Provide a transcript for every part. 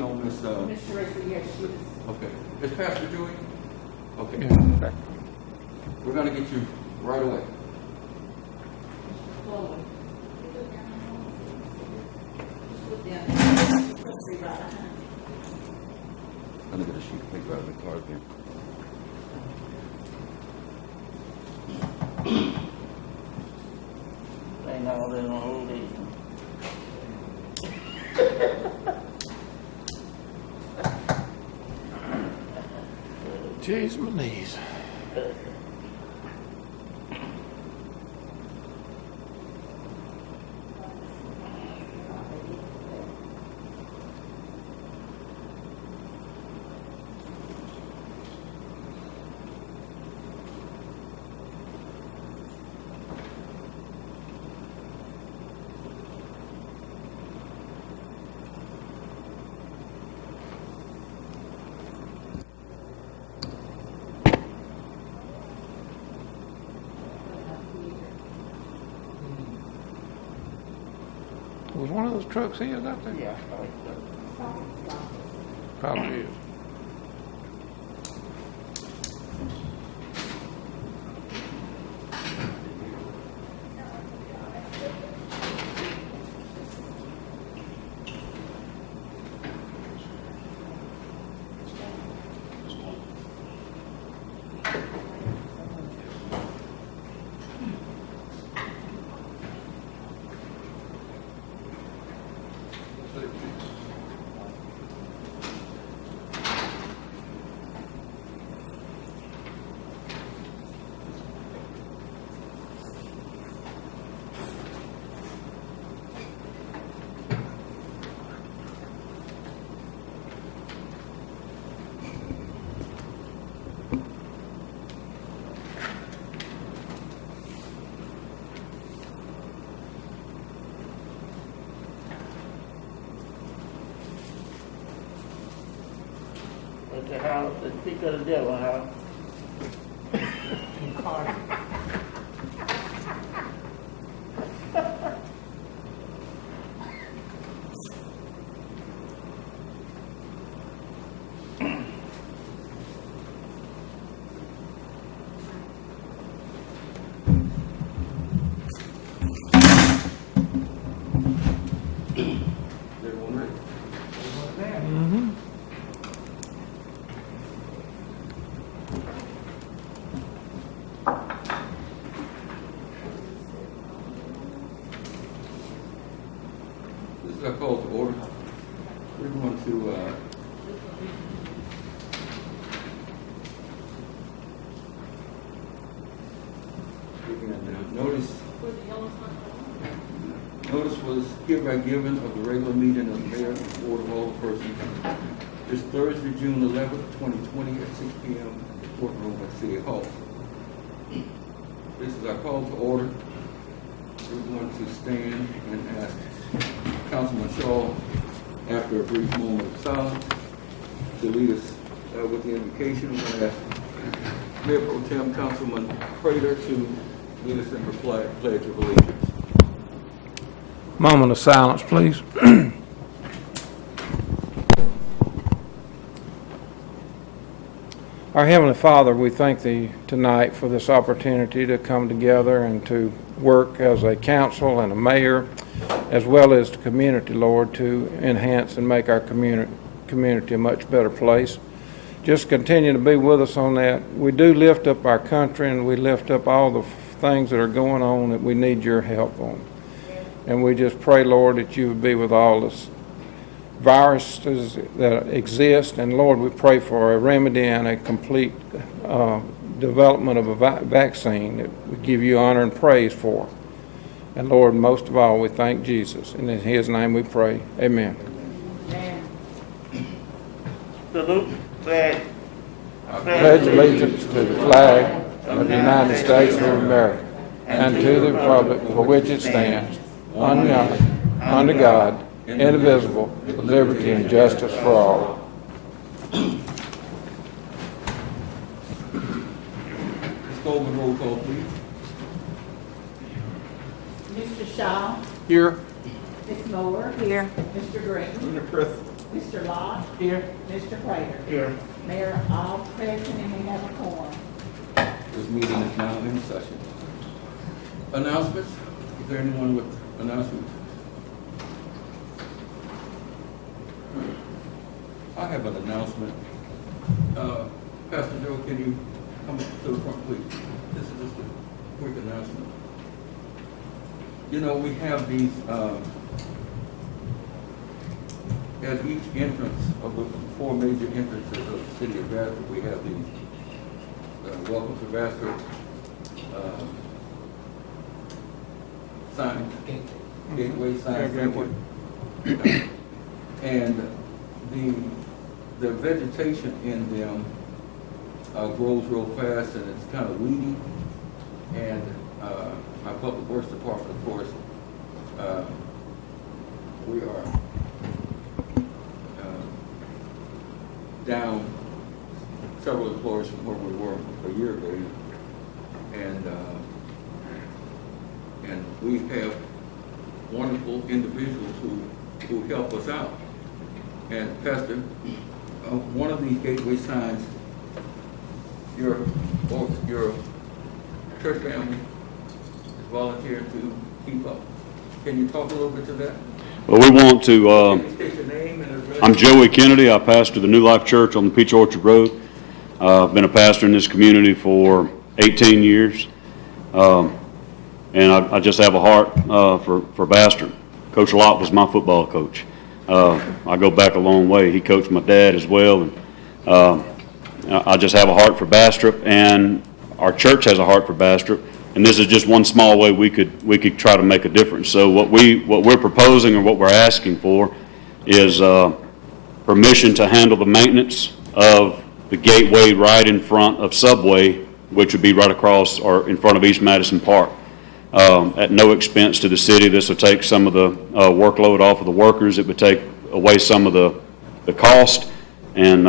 waiting on Miss, Miss Teresa, yes, she was. okay. Is Pastor Joey? Okay. Yeah. We're gonna get you right away. Mr. Floyd. Just look down there. Let's see right behind you. I'm gonna get a sheet of paper out of the car again. Ain't all that on old age. Jeez, my knees. Was one of those trucks his out there? Yeah. Probably is. At the house, the speak of the devil house. Everyone ready? Mm-hmm. This is our call to order. We're going to, notice was hereby given of the regular meeting of the mayor and board of all persons this Thursday, June 11th, 2020 at 6 p.m. at the courtroom at City Hall. This is our call to order. We're going to stand and ask Councilman Shaw, after a brief moment of silence, to lead us with the invocation. We're going to ask Mayor Pro Tem Councilman Prater to lead us in the Pledge of Allegiance. Moment of silence, please. Our Heavenly Father, we thank Thee tonight for this opportunity to come together and to work as a council and a mayor, as well as the community, Lord, to enhance and make our community a much better place. Just continue to be with us on that. We do lift up our country, and we lift up all the things that are going on that we need Your help on. And we just pray, Lord, that You would be with all this viruses that exist. And Lord, we pray for a remedy and a complete development of a vaccine that we give You honor and praise for. And Lord, most of all, we thank Jesus. And in His name we pray. Amen. Amen. Salute, flag. I pledge allegiance to the flag of the United States of America and to the republic for which it stands, one nation, under God, indivisible, with liberty and justice for all. Ms. Coleman, roll call, please. Mr. Shaw, Here. Ms. Moore. Here. Mr. Green. Mr. Chris. Mr. Lott. Here. Mr. Prater. Here. Mayor, all present and we have a quorum. This meeting is now in session. Announcements? Is there anyone with announcements? I have an announcement. Pastor Joe, can you come up to the front, please? This is just a quick announcement. You know, we have these, at each entrance of the four major entrances of the city of Bastrop, we have these welcome to Bastrop signs, gateway signs. And the vegetation in them grows real fast and it's kind of weedy. And our public works department, of course, we are down several employees from where we were a year ago, and we have wonderful individuals who help us out. And Pastor, one of these gateway signs, your church family is volunteered to keep up. Can you talk a little bit to that? Well, we want to, State your name and address. I'm Joey Kennedy. I pastor the New Life Church on the Peach Orchard Road. I've been a pastor in this community for 18 years. And I just have a heart for Bastrop. Coach Lott was my football coach. I go back a long way. He coached my dad as well. And I just have a heart for Bastrop, and our church has a heart for Bastrop. And this is just one small way we could try to make a difference. So what we're proposing, or what we're asking for, is permission to handle the maintenance of the gateway right in front of Subway, which would be right across or in front of East Madison Park, at no expense to the city. This will take some of the workload off of the workers. It would take away some of the cost, and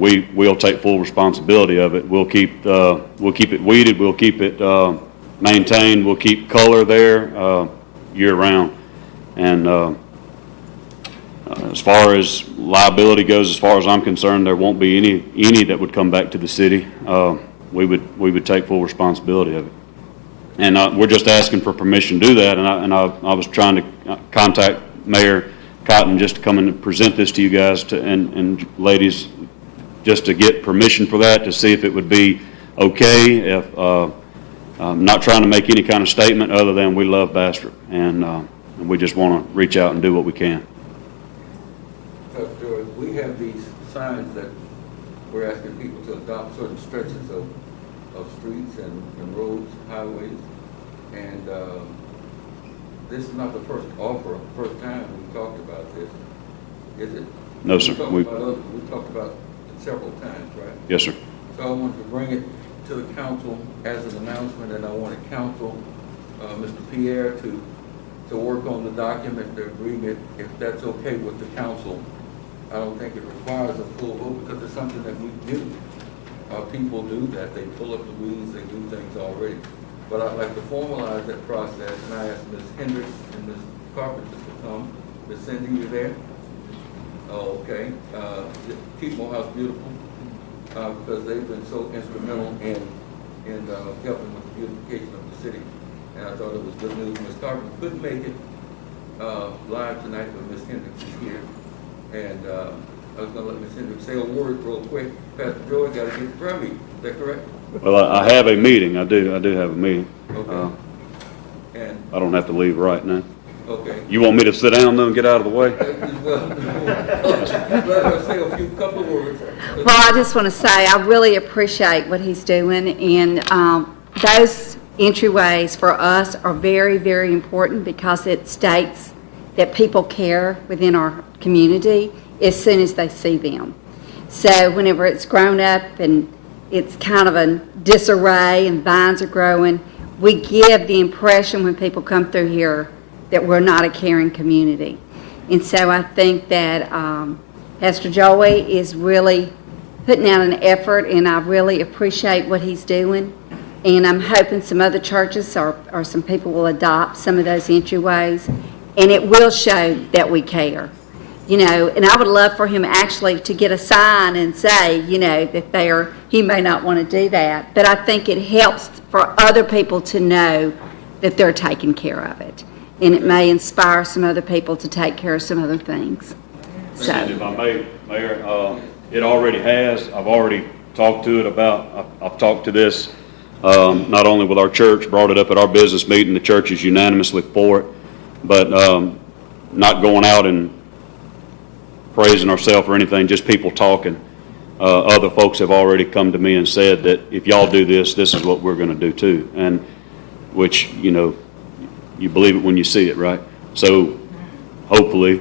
we'll take full responsibility of it. We'll keep it weeded. We'll keep it maintained. We'll keep color there year round. And as far as liability goes, as far as I'm concerned, there won't be any that would come back to the city. We would take full responsibility of it. And we're just asking for permission to do that. And I was trying to contact Mayor Cotton just to come and present this to you guys and ladies, just to get permission for that, to see if it would be okay. If I'm not trying to make any kind of statement other than we love Bastrop, and we just want to reach out and do what we can. George, we have these signs that we're asking people to adopt certain stretches of streets and roads, highways, and this is not the first time we've talked about this, is it? No, sir. We talked about it several times, right? Yes, sir. So I wanted to bring it to the council as an announcement, and I wanted council, Mr. Pierre, to work on the document, the agreement, if that's okay with the council. I don't think it requires a full vote because it's something that we do. People do that. They pull up the weeds, they do things already. But I'd like to formalize that process, and I asked Ms. Hendricks and Ms. Carpenter to come. Ms. Cindy, you there? Oh, okay. Keep Morehouse beautiful, because they've been so instrumental in helping with the beautification of the city. And I thought it was good news. Ms. Carpenter couldn't make it live tonight, but Ms. Hendricks is here. And I was going to let Ms. Hendricks say a word real quick. Pastor Joey got to get the prayer meeting. Is that correct? Well, I have a meeting. I do have a meeting. Okay. And I don't have to leave right now. okay. You want me to sit down though and get out of the way? Well, let her say a couple of words. Well, I just want to say I really appreciate what he's doing, and those entryways for us are very, very important because it states that people care within our community as soon as they see them. So whenever it's grown up and it's kind of a disarray and vines are growing, we give the impression when people come through here that we're not a caring community. And so I think that Pastor Joey is really putting out an effort, and I really appreciate what he's doing. And I'm hoping some other churches or some people will adopt some of those entryways, and it will show that we care. you know, and I would love for him actually to get a sign and say, you know, that he may not want to do that, but I think it helps for other people to know that they're taking care of it. And it may inspire some other people to take care of some other things. So, And if I may, Mayor, it already has. I've already talked to it about, I've talked to this not only with our church, brought it up at our business meeting. The church is unanimously for it, but not going out and praising ourselves or anything, just people talking. Other folks have already come to me and said that if y'all do this, this is what we're going to do too. And which, you know, you believe it when you see it, right? So hopefully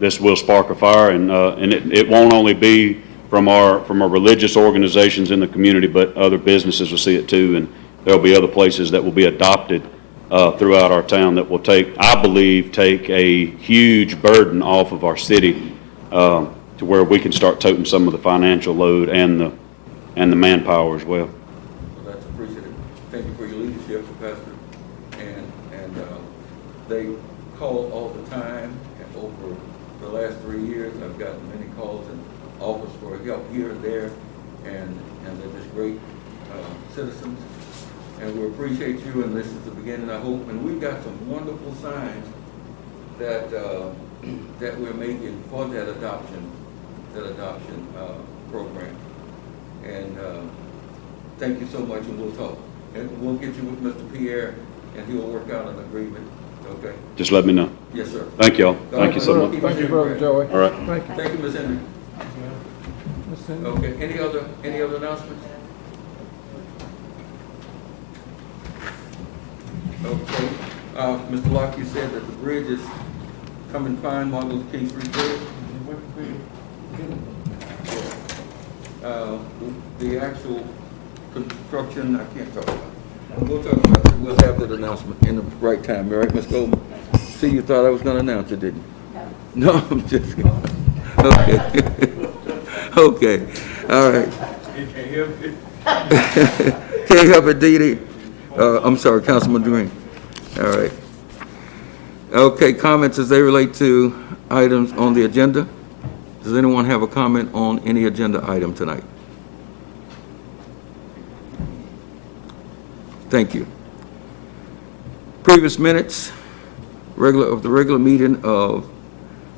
this will spark a fire, and it won't only be from our religious organizations in the community, but other businesses will see it too, and there'll be other places that will be adopted throughout our town that will I believe take a huge burden off of our city to where we can start toting some of the financial load and the manpower as well. Well, that's appreciated. Thank you for your leadership, Pastor. And they call all the time. And over the last 3 years, I've gotten many calls and offers for help here and there, and they're just great citizens. And we appreciate you, and this is the beginning, I hope. And we've got some wonderful signs that that we're making for that adoption program. And thank you so much, and we'll talk. And we'll get you with Mr. Pierre, and he'll work out an agreement. Okay? Just let me know. Yes, sir. Thank y'all. Thank you so much. Thank you, Brother Joey. All right. Thank you. Thank you, Ms. Henry. Ms. Cindy. Okay, any other announcements? Okay, Mr. Locke, you said that the bridge is coming fine, Martin Luther King Street Bridge. The actual construction, I can't talk about it. We'll talk about it, we'll have that announcement in the right time, all right, Ms. Goldman? See, you thought I was gonna announce it, didn't you? No, I'm just kidding. Okay. Okay, all right. Can't help it, Dee Dee. I'm sorry, Councilman Green. All right. Okay, comments as they relate to items on the agenda. Does anyone have a comment on any agenda item tonight? Thank you. Previous minutes, of the regular meeting of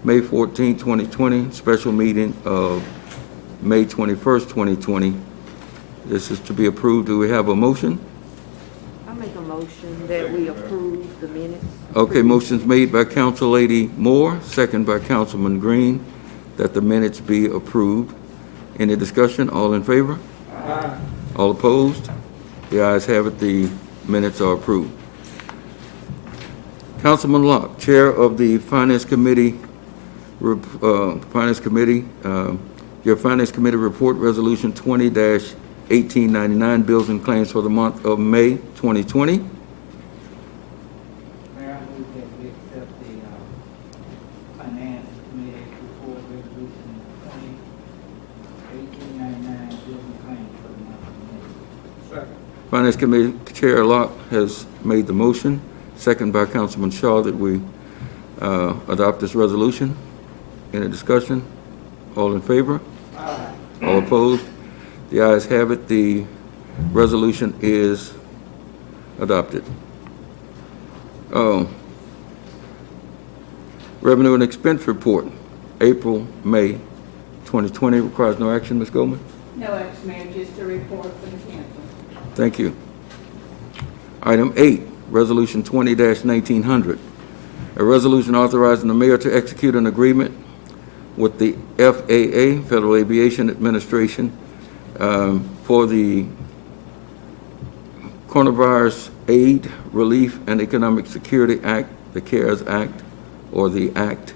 May 14, 2020, special meeting of May 21st, 2020. This is to be approved. Do we have a motion? I make a motion that we approve the minutes. Okay, motion's made by Council Lady Moore, second by Councilman Green, that the minutes be approved. Any discussion? All in favor? Aye. All opposed? The ayes have it. The minutes are approved. Councilman Locke, Chair of the Finance Committee, your Finance Committee Report Resolution 20-1899, Bills and Claims for the month of May 2020. Mayor, I move that we accept the Finance Committee report resolution 20-1899, bills and claims for the month of May. Second. Finance Committee Chair Locke has made the motion, second by Councilman Shaw, that we adopt this resolution. Any discussion? All in favor? Aye. All opposed? The ayes have it. The resolution is adopted. Revenue and expense report, April, May 2020, requires no action. Ms. Goldman? No action, Mayor, just a report for the council. Thank you. Item 8, Resolution 20-1900, a resolution authorizing the mayor to execute an agreement with the FAA, Federal Aviation Administration, for the Coronavirus Aid, Relief, and Economic Security Act, the CARES Act, or the Act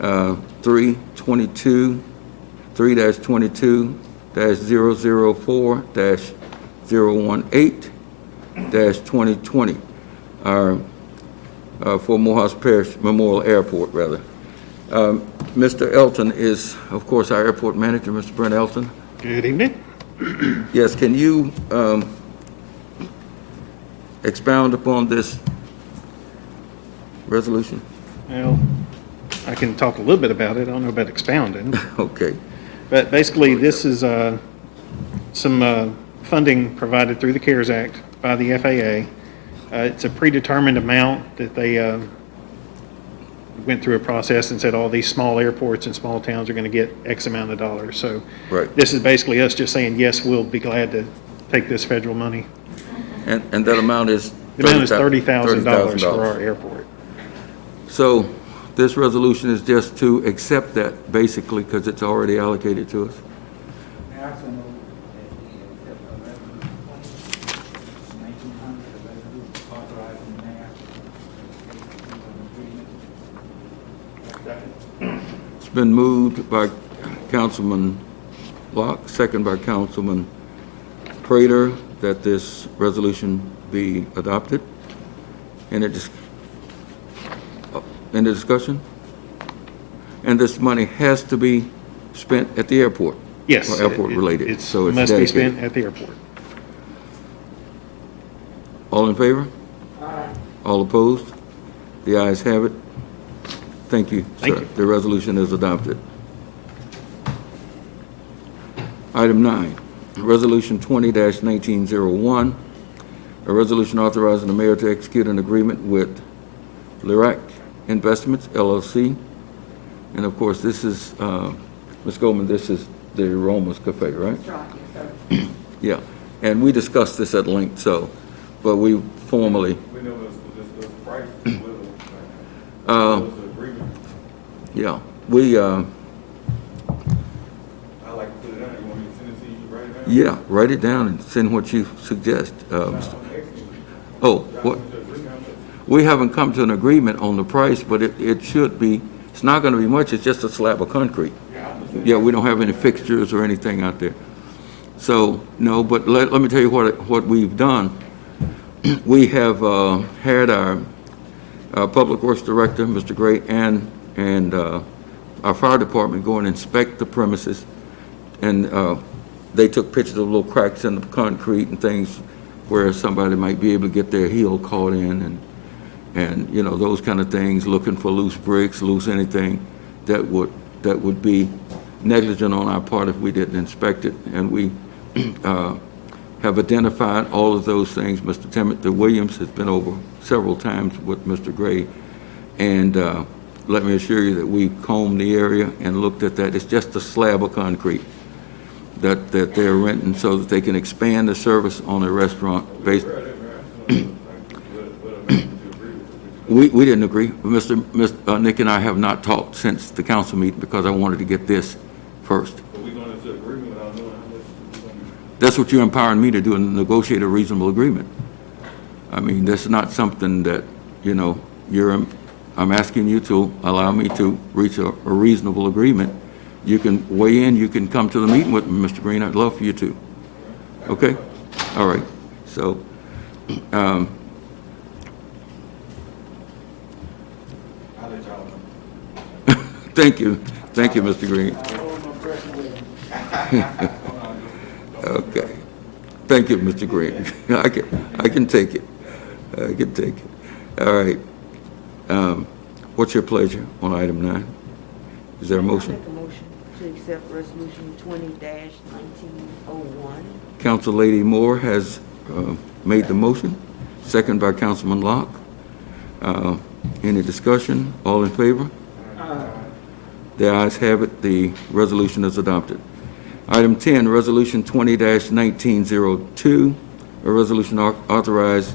322-3-2022-004-018-2020, for Morehouse Parish Memorial Airport, rather. Mr. Elton is, of course, our airport manager, Mr. Brent Elton. Good evening. Yes, can you expound upon this resolution? Well, I can talk a little bit about it. I don't know about expounding. Okay. But basically, this is some funding provided through the CARES Act by the FAA. It's a predetermined amount that they went through a process and said all these small airports and small towns are going to get X amount of dollars. So Right. this is basically us just saying, yes, we'll be glad to take this federal money. And that amount is? The amount is $30,000 for our $30,000. airport. So this resolution is just to accept that, basically, because it's already allocated to us? Mayor, I also move that we accept resolution 1900, a resolution authorizing the mayor to execute an agreement. It's been moved by Councilman Locke, second by Councilman Prater, that this resolution be adopted. Any discussion? And this money has to be spent at the airport? Yes. Or airport related? It So it's must be dedicated. spent at the airport. All in favor? All opposed? The ayes have it. Thank you, Thank sir. you. The resolution is adopted. Item 9, Resolution 20-1901, a resolution authorizing the mayor to execute an agreement with Lyrac Investments, LLC. And of course, this is, Ms. Goldman, this is the Roma's Cafe, right? That's right, yes, sir. Yeah, and we discussed this at length, so, but we formally, We know the price is little. Uh, What's the agreement? yeah, we, I like to put it down. You want me to send it to you right now? yeah, write it down and send what you suggest. Oh, what? We haven't come to an agreement on the price, but it should be, it's not gonna be much, it's just a slab of concrete. Yeah, we don't have any fixtures or anything out there. So, no, but let me tell you what we've done. We have had our Public Works Director, Mr. Gray, and our fire department go and inspect the premises. And they took pictures of little cracks in the concrete and things where somebody might be able to get their heel caught in and you know, those kind of things, looking for loose bricks, loose anything that would be negligent on our part if we didn't inspect it. And we have identified all of those things. Mr. Timothy Williams has been over several times with Mr. Gray. And let me assure you that we combed the area and looked at that. It's just a slab of concrete that they're renting so that they can expand the service on a restaurant based. We didn't agree. Mr. Nick and I have not talked since the council meeting because I wanted to get this first. But we going into agreement without knowing how much it's going to be. That's what you're empowering me to do, and negotiate a reasonable agreement. I mean, that's not something that, you know, I'm asking you to allow me to reach a reasonable agreement. You can weigh in, you can come to the meeting with me, Mr. Green. I'd love for you to. Okay? All right. So, I'll let y'all know. thank you. Thank you, Mr. Green. Okay. Thank you, Mr. Green. I can take it. I can take it. All right. What's your pleasure on item 9? Is there a motion? Make a motion to accept resolution 20-1901. Council Lady Moore has made the motion, second by Councilman Locke. Any discussion? All in favor? The ayes have it. The resolution is adopted. Item 10, Resolution 20-1902, a resolution authorized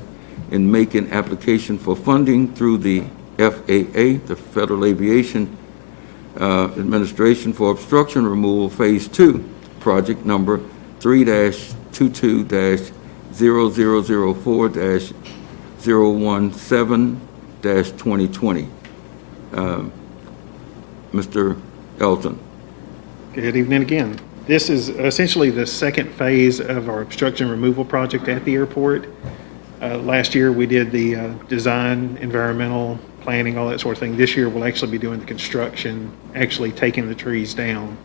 in making application for funding through the FAA, the Federal Aviation Administration, for obstruction removal Phase 2, project number 3-22-0004-017-2020. Mr. Elton. Good evening again. This is essentially the second phase of our obstruction removal project at the airport. Last year, we did the design, environmental planning, all that sort of thing. This year, we'll actually be doing the construction, actually taking the trees down.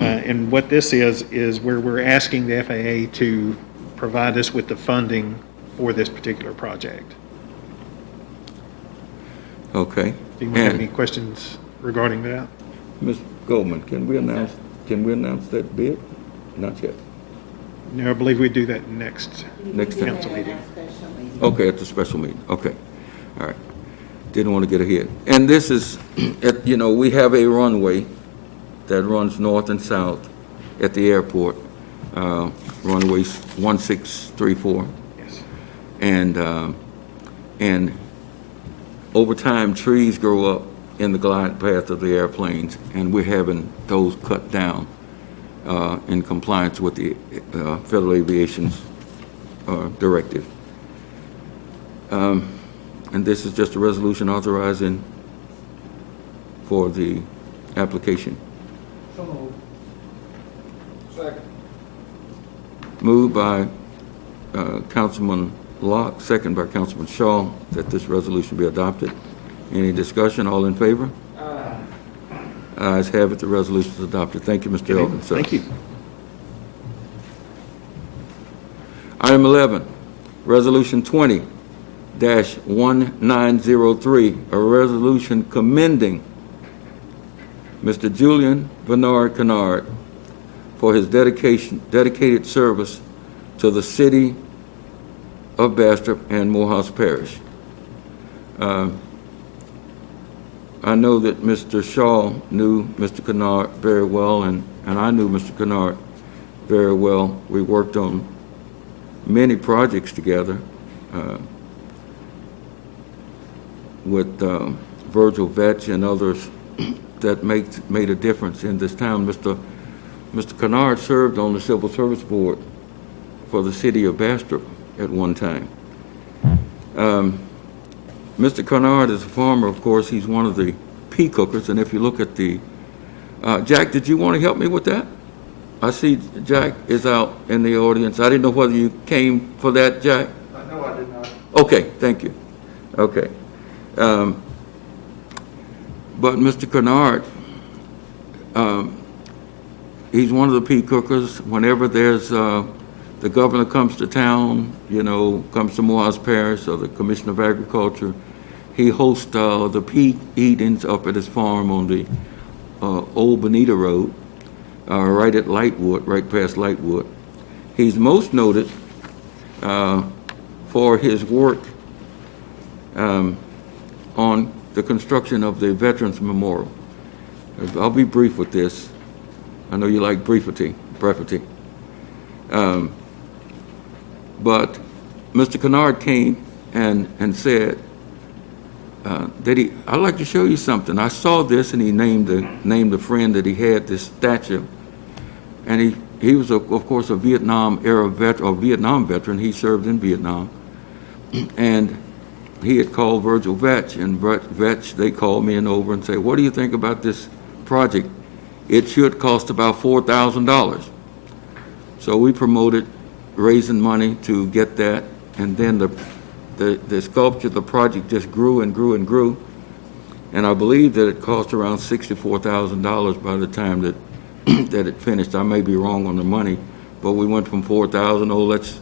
And what this is where we're asking the FAA to provide us with the funding for this particular project. Okay. Do you have And- any questions? regarding that. Ms. Goldman, can we announce that bid? Not yet. No, I believe we do that next. Next time. Council meeting. Special meeting. Okay, at the special meeting, okay. All right. Didn't want to get ahead. And this is, we have a runway that runs north and south at the airport, runway 1634. Yes. And over time, trees grow up in the glide path of the airplanes, and we're having those cut down in compliance with the Federal Aviation's directive. And this is just a resolution authorizing for the application. So moved. Second. Moved by Councilman Locke, second by Councilman Shaw, that this resolution be adopted. Any discussion? All in favor? Ayes have it. The resolution is adopted. Thank you, Mr. Elgin. sir. Thank you. Item 11, Resolution 20-1903, a resolution commending Mr. Julian Bernard Kennard for his dedicated service to the city of Bastrop and Morehouse Parish. I know that Mr. Shaw knew Mr. Kennard very well, and I knew Mr. Kennard very well. We worked on many projects together with Virgil Vetch and others that made a difference in this town. Mr. Kennard served on the Civil Service Board for the city of Bastrop at one time. Mr. Kennard is a farmer, of course. He's one of the pea cookers, and if you look at the, Jack, did you want to help me with that? I see Jack is out in the audience. I didn't know whether you came for that, Jack? No, I did not. Okay, thank you. Okay. But Mr. Kennard, he's one of the pea cookers. Whenever there's, the governor comes to town, comes to Morehouse Parish or the Commissioner of Agriculture, he hosts the pea eatings up at his farm on the Old Bonita Road, right at Lightwood, right past Lightwood. He's most noted for his work on the construction of the Veterans Memorial. I'll be brief with this. I know you like brevity. But Mr. Kennard came and said that I'd like to show you something. I saw this, and he named a friend that he had, this statue. And he was, of course, a Vietnam veteran. He served in Vietnam. And he had called Virgil Vetch, and Vetch, they called me over and say, what do you think about this project? It should cost about $4,000. So we promoted raising money to get that, and then the sculpture, the project just grew and grew and grew, and I believe that it cost around $64,000 by the time that it finished. I may be wrong on the money, but we went from 4,000, let's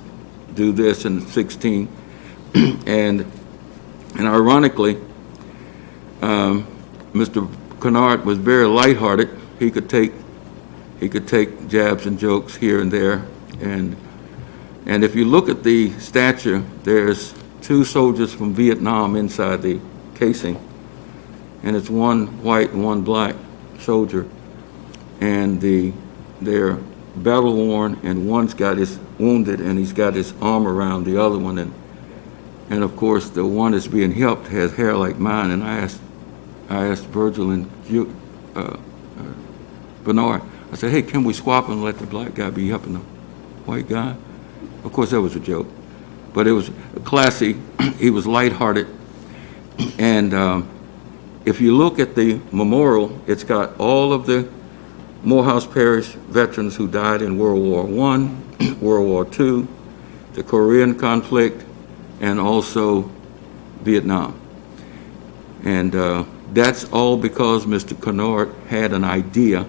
do this in 16, and ironically, Mr. Kennard was very lighthearted. He could take jabs and jokes here and there, and if you look at the statue, there's 2 soldiers from Vietnam inside the casing, and it's one white and one black soldier, and they're battle worn, and one's got his wounded, and he's got his arm around the other one, and of course the one that's being helped has hair like mine, and I asked Virgil and Bernard, I said, hey, can we swap and let the black guy be helping the white guy? Of course, that was a joke, but it was classy. He was lighthearted, and if you look at the memorial, it's got all of the Morehouse Parish veterans who died in World War I, World War II, the Korean conflict, and also Vietnam. And that's all because Mr. Kennard had an idea,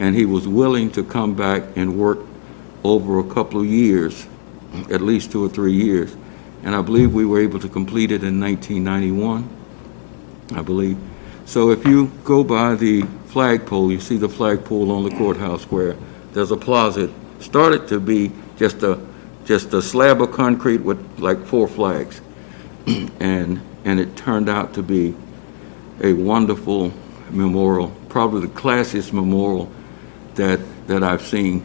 and he was willing to come back and work over a couple of years, at least 2 or 3 years. And I believe we were able to complete it in 1991, I believe. So if you go by the flagpole, you see the flagpole on the courthouse square. There's a plaza. It started to be just a slab of concrete with like 4 flags. And it turned out to be a wonderful memorial, probably the classiest memorial that I've seen.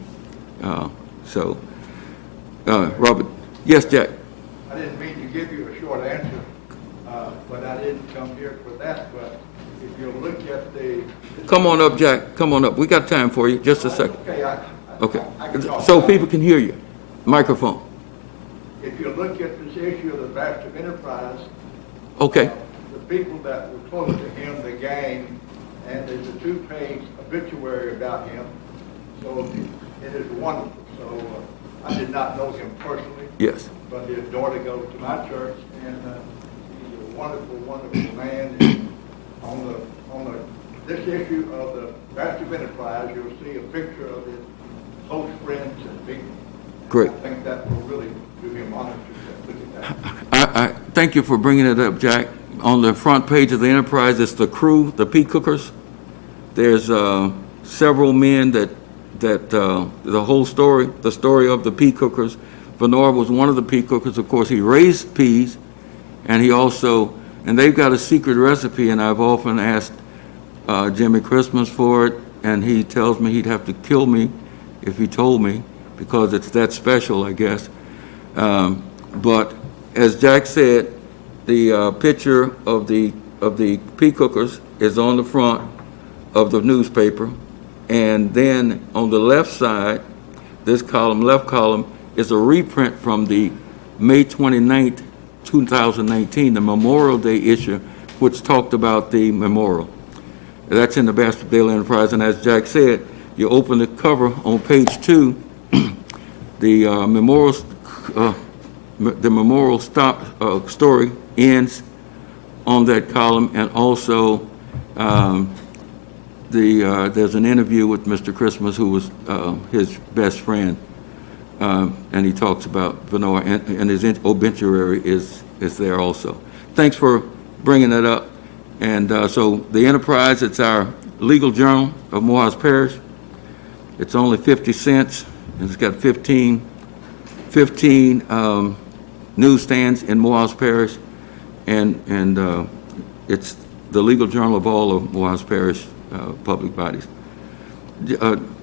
Robert, yes, Jack? I didn't mean to give you a short answer, but I didn't come here for that, but if you look at the... Come on up, Jack, come on up. We got time for you, just a second. Okay, Okay, I can talk. so people can hear you. Microphone. If you look at this issue of the Bastrop Enterprise, Okay, the people that were close to him, the gang, and there's a 2-page obituary about him, so it is wonderful. So I did not know him personally, yes, but his daughter goes to my church, and he's a wonderful, wonderful man. And on this issue of the Bastrop Enterprise, you'll see a picture of his close friends and people. great. I think that will really do him honor to look at that. I thank you for bringing it up, Jack. On the front page of the Enterprise, it's the crew, the pea cookers. There's several men that the whole story, the story of the pea cookers. Venora was one of the pea cookers. Of course, he raised peas, and he also, and they've got a secret recipe, and I've often asked Jimmy Christmas for it, and he tells me he'd have to kill me if he told me, because it's that special, I guess. But as Jack said, the picture of the pea cookers is on the front of the newspaper, and then on the left side, this column, left column, is a reprint from the May 29th, 2019, the Memorial Day issue, which talked about the memorial. That's in the Bastrop Daily Enterprise, and as Jack said, you open the cover on page 2, the memorial story ends on that column, and also there's an interview with Mr. Christmas, who was his best friend, and he talks about Venora, and his obituary is there also. Thanks for bringing that up. And so the Enterprise, it's our legal journal of Morehouse Parish. It's only 50 cents, and it's got 15 newsstands in Morehouse Parish, and it's the legal journal of all of Morehouse Parish public bodies.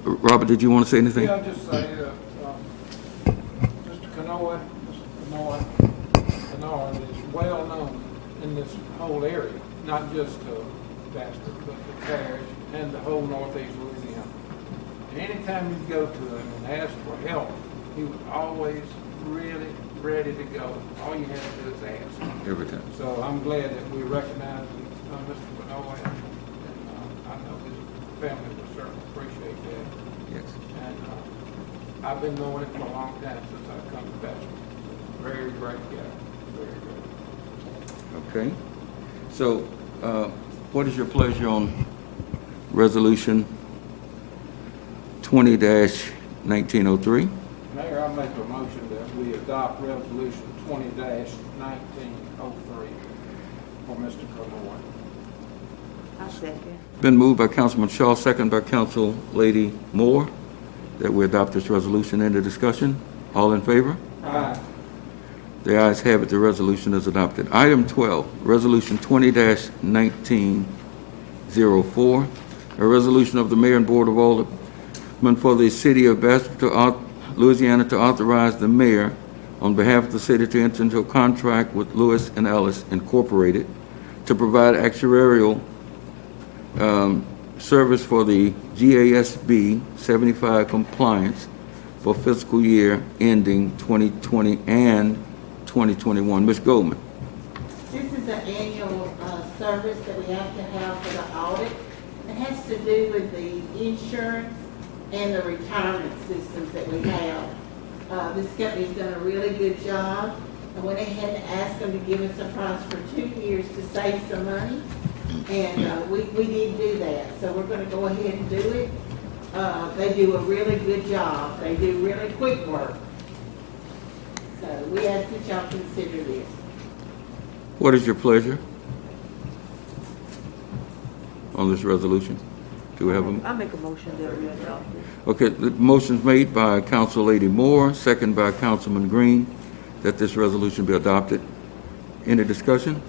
Robert, did you want to say anything? Yeah, I'll just say, Mr. Kanoa is well known in this whole area, not just Bastrop, but the parish and the whole northeast Louisiana. And anytime you go to him and ask for help, he was always really ready to go. All you have to do is ask. Every time. So I'm glad that we recognize Mr. Kanoa, and I know his family will certainly appreciate that. Yes. And I've been knowing it for a long time since I've come to Bastrop. Very great guy, very great. Okay. So, what is your pleasure on Resolution 20-1903? Mayor, I make a motion that we adopt Resolution 20-1903 for Mr. Kanoa. I second. Been moved by Councilman Shaw, second by Council Lady Moore, that we adopt this resolution. Into discussion. All in favor? Aye. The ayes have it. The resolution is adopted. Item 12, Resolution 20-1904, a resolution of the Mayor and Board of Aldermen for the City of Bastrop, Louisiana, to authorize the mayor on behalf of the city to enter into a contract with Lewis and Ellis Incorporated to provide actuarial service for the GASB 75 compliance for fiscal year ending 2020 and 2021. Ms. Goldman. This is an annual service that we have to have for the audit. It has to do with the insurance and the retirement systems that we have. This company's done a really good job. I went ahead and asked them to give us a price for 2 years to save some money, and we did do that. So we're going to go ahead and do it. They do a really good job. They do really quick work. So we ask that y'all consider this. What is your pleasure? on this resolution? Do we have a? I make a motion that we adopt it. Okay, the motion's made by Council Lady Moore, second by Councilman Green, that this resolution be adopted. Any discussion?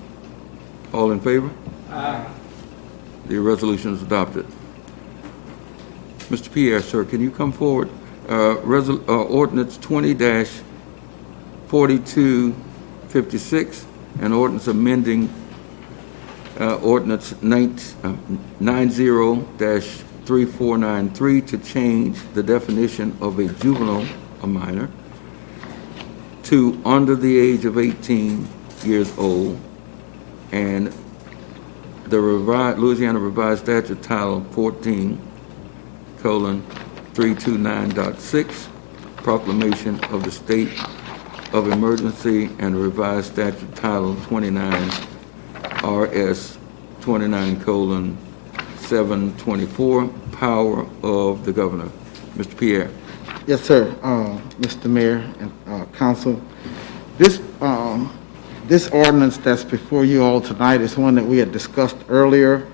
All in favor? Aye. The resolution is adopted. Mr. Pierre, sir, can you come forward? Ordinance 20-4256, an ordinance amending ordinance 90-3493 to change the definition of a juvenile, a minor, to under the age of 18 years old, and the Louisiana Revised Statute Title 14:329.6, proclamation of the state of emergency, and Revised Statute Title 29 RS 29:724, power of the governor. Mr. Pierre. Yes, sir. Mr. Mayor and Council, this ordinance that's before you all tonight is one that we had discussed earlier.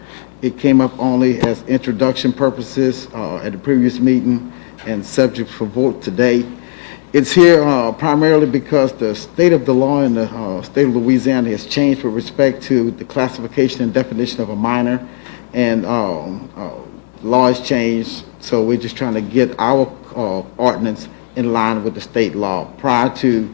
It came up only as introduction purposes at the previous meeting and subject for vote today. It's here primarily because the state of the law in the state of Louisiana has changed with respect to the classification and definition of a minor, and law has changed, so we're just trying to get our ordinance in line with the state law. Prior to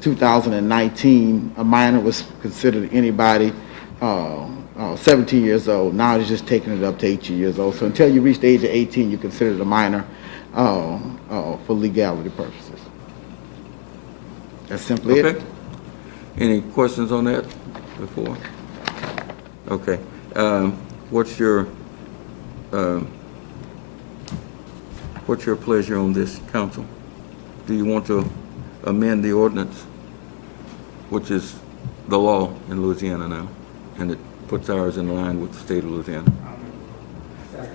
2019, a minor was considered anybody 17 years old. Now it's just taking it up to 18 years old. So until you reach the age of 18, you're considered a minor for legality purposes. That's simply Okay. it. Any questions on that before? Okay. What's your pleasure on this, council? Do you want to amend the ordinance, which is the law in Louisiana now, and it puts ours in line with the state of Louisiana? Second.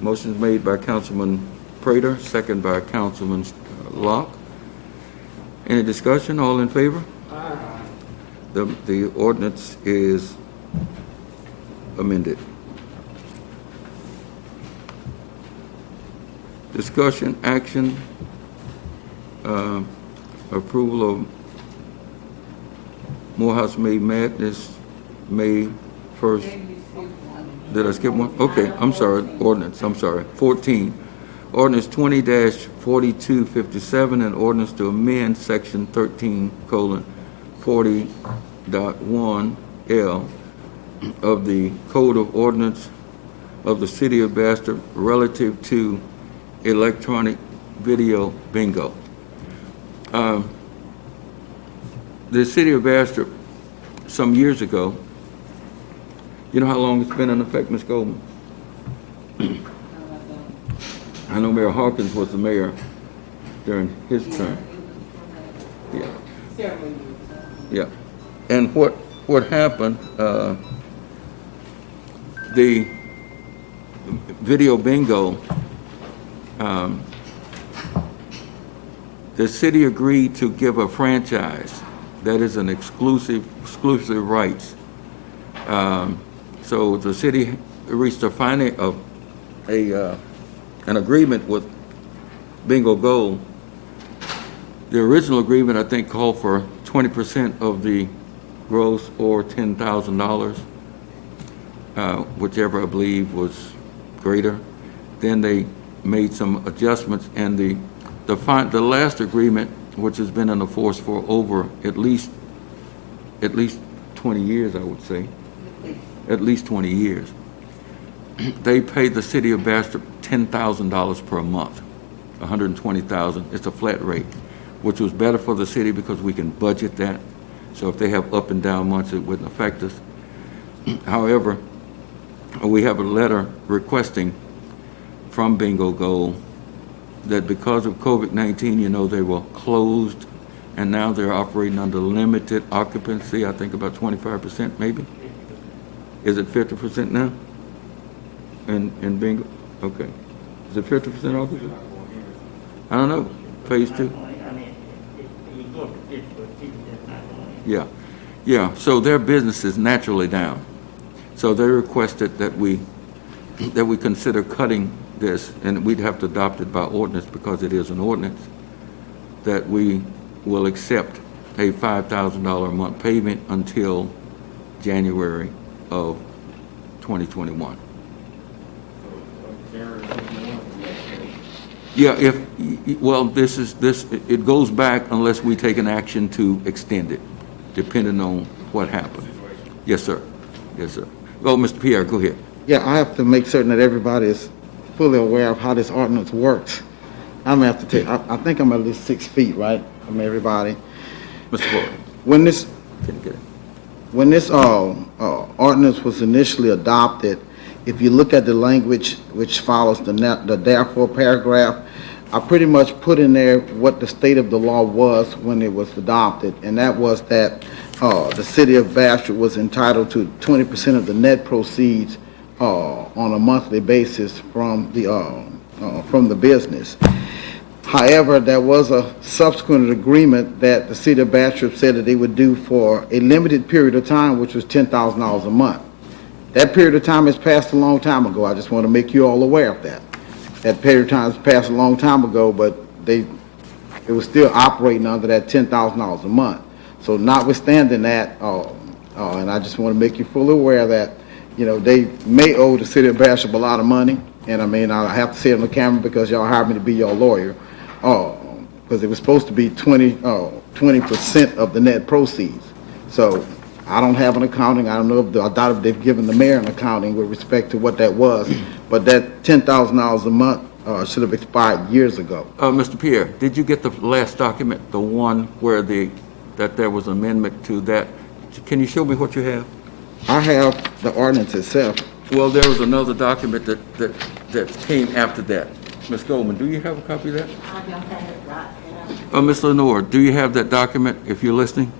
Motion is made by Councilman Prater, second by Councilman Locke. Any discussion? All in favor? Aye. The ordinance is amended. Discussion, action, approval of Morehouse May Madness, May 1st. Did I skip one? Okay, I'm sorry, ordinance, I'm sorry. 14, ordinance 20-4257, an ordinance to amend section 13:40.1L of the Code of Ordinance of the City of Bastrop relative to electronic video bingo. The City of Bastrop, some years ago, you know how long it's been in effect, Ms. Goldman? I know Mayor Hawkins was the mayor during his term. Yeah. Several years. Yeah. And what happened, the video bingo, the city agreed to give a franchise that is an exclusive rights. So the city reached an agreement with Bingo Gold. The original agreement, I think, called for 20% of the gross or $10,000, whichever I believe was greater. Then they made some adjustments, and the last agreement, which has been in force for over at least 20 years, I would say, at least 20 years. They paid the city of Bastrop $10,000 per month, $120,000. It's a flat rate, which was better for the city because we can budget that. So if they have up and down months, it wouldn't affect us. However, we have a letter requesting from Bingo Gold that because of COVID-19, they were closed, and now they're operating under limited occupancy, I think about 25% maybe. Is it 50% now? In Bingo? Okay. Is it 50% occupancy? I don't know. Phase 2? Yeah. Yeah. So their business is naturally down. So they requested that we consider cutting this, and we'd have to adopt it by ordinance because it is an ordinance, that we will accept a $5,000 a month payment until January of 2021. Yeah, well, it goes back unless we take an action to extend it, depending on what happened. Yes, sir. Yes, sir. Oh, Mr. Pierre, go ahead. Yeah, I have to make certain that everybody is fully aware of how this ordinance works. I'm gonna have to take, I think I'm at least 6 feet, right, from everybody. Mr. Ford. When this, Can you get it? when this ordinance was initially adopted, if you look at the language which follows the therefore paragraph, I pretty much put in there what the state of the law was when it was adopted, and that was that the city of Bastrop was entitled to 20% of the net proceeds on a monthly basis from the business. However, there was a subsequent agreement that the city of Bastrop said that they would do for a limited period of time, which was $10,000 a month. That period of time has passed a long time ago. I just want to make you all aware of that. That period of time has passed a long time ago, but it was still operating under that $10,000 a month. So notwithstanding that, and I just want to make you fully aware that, you know, they may owe the city of Bastrop a lot of money, and I mean, I have to say it on the camera because y'all hired me to be your lawyer, because it was supposed to be 20% of the net proceeds. So I don't have an accounting. I don't know if I doubt if they've given the mayor an accounting with respect to what that was, but that $10,000 a month should have expired years ago. Mr. Pierre, did you get the last document, the one where that there was amendment to that? Can you show me what you have? I have the ordinance itself. Well, there was another document that came after that. Ms. Goldman, do you have a copy of that? I don't have it right now. Ms. Lenore, do you have that document, if you're listening?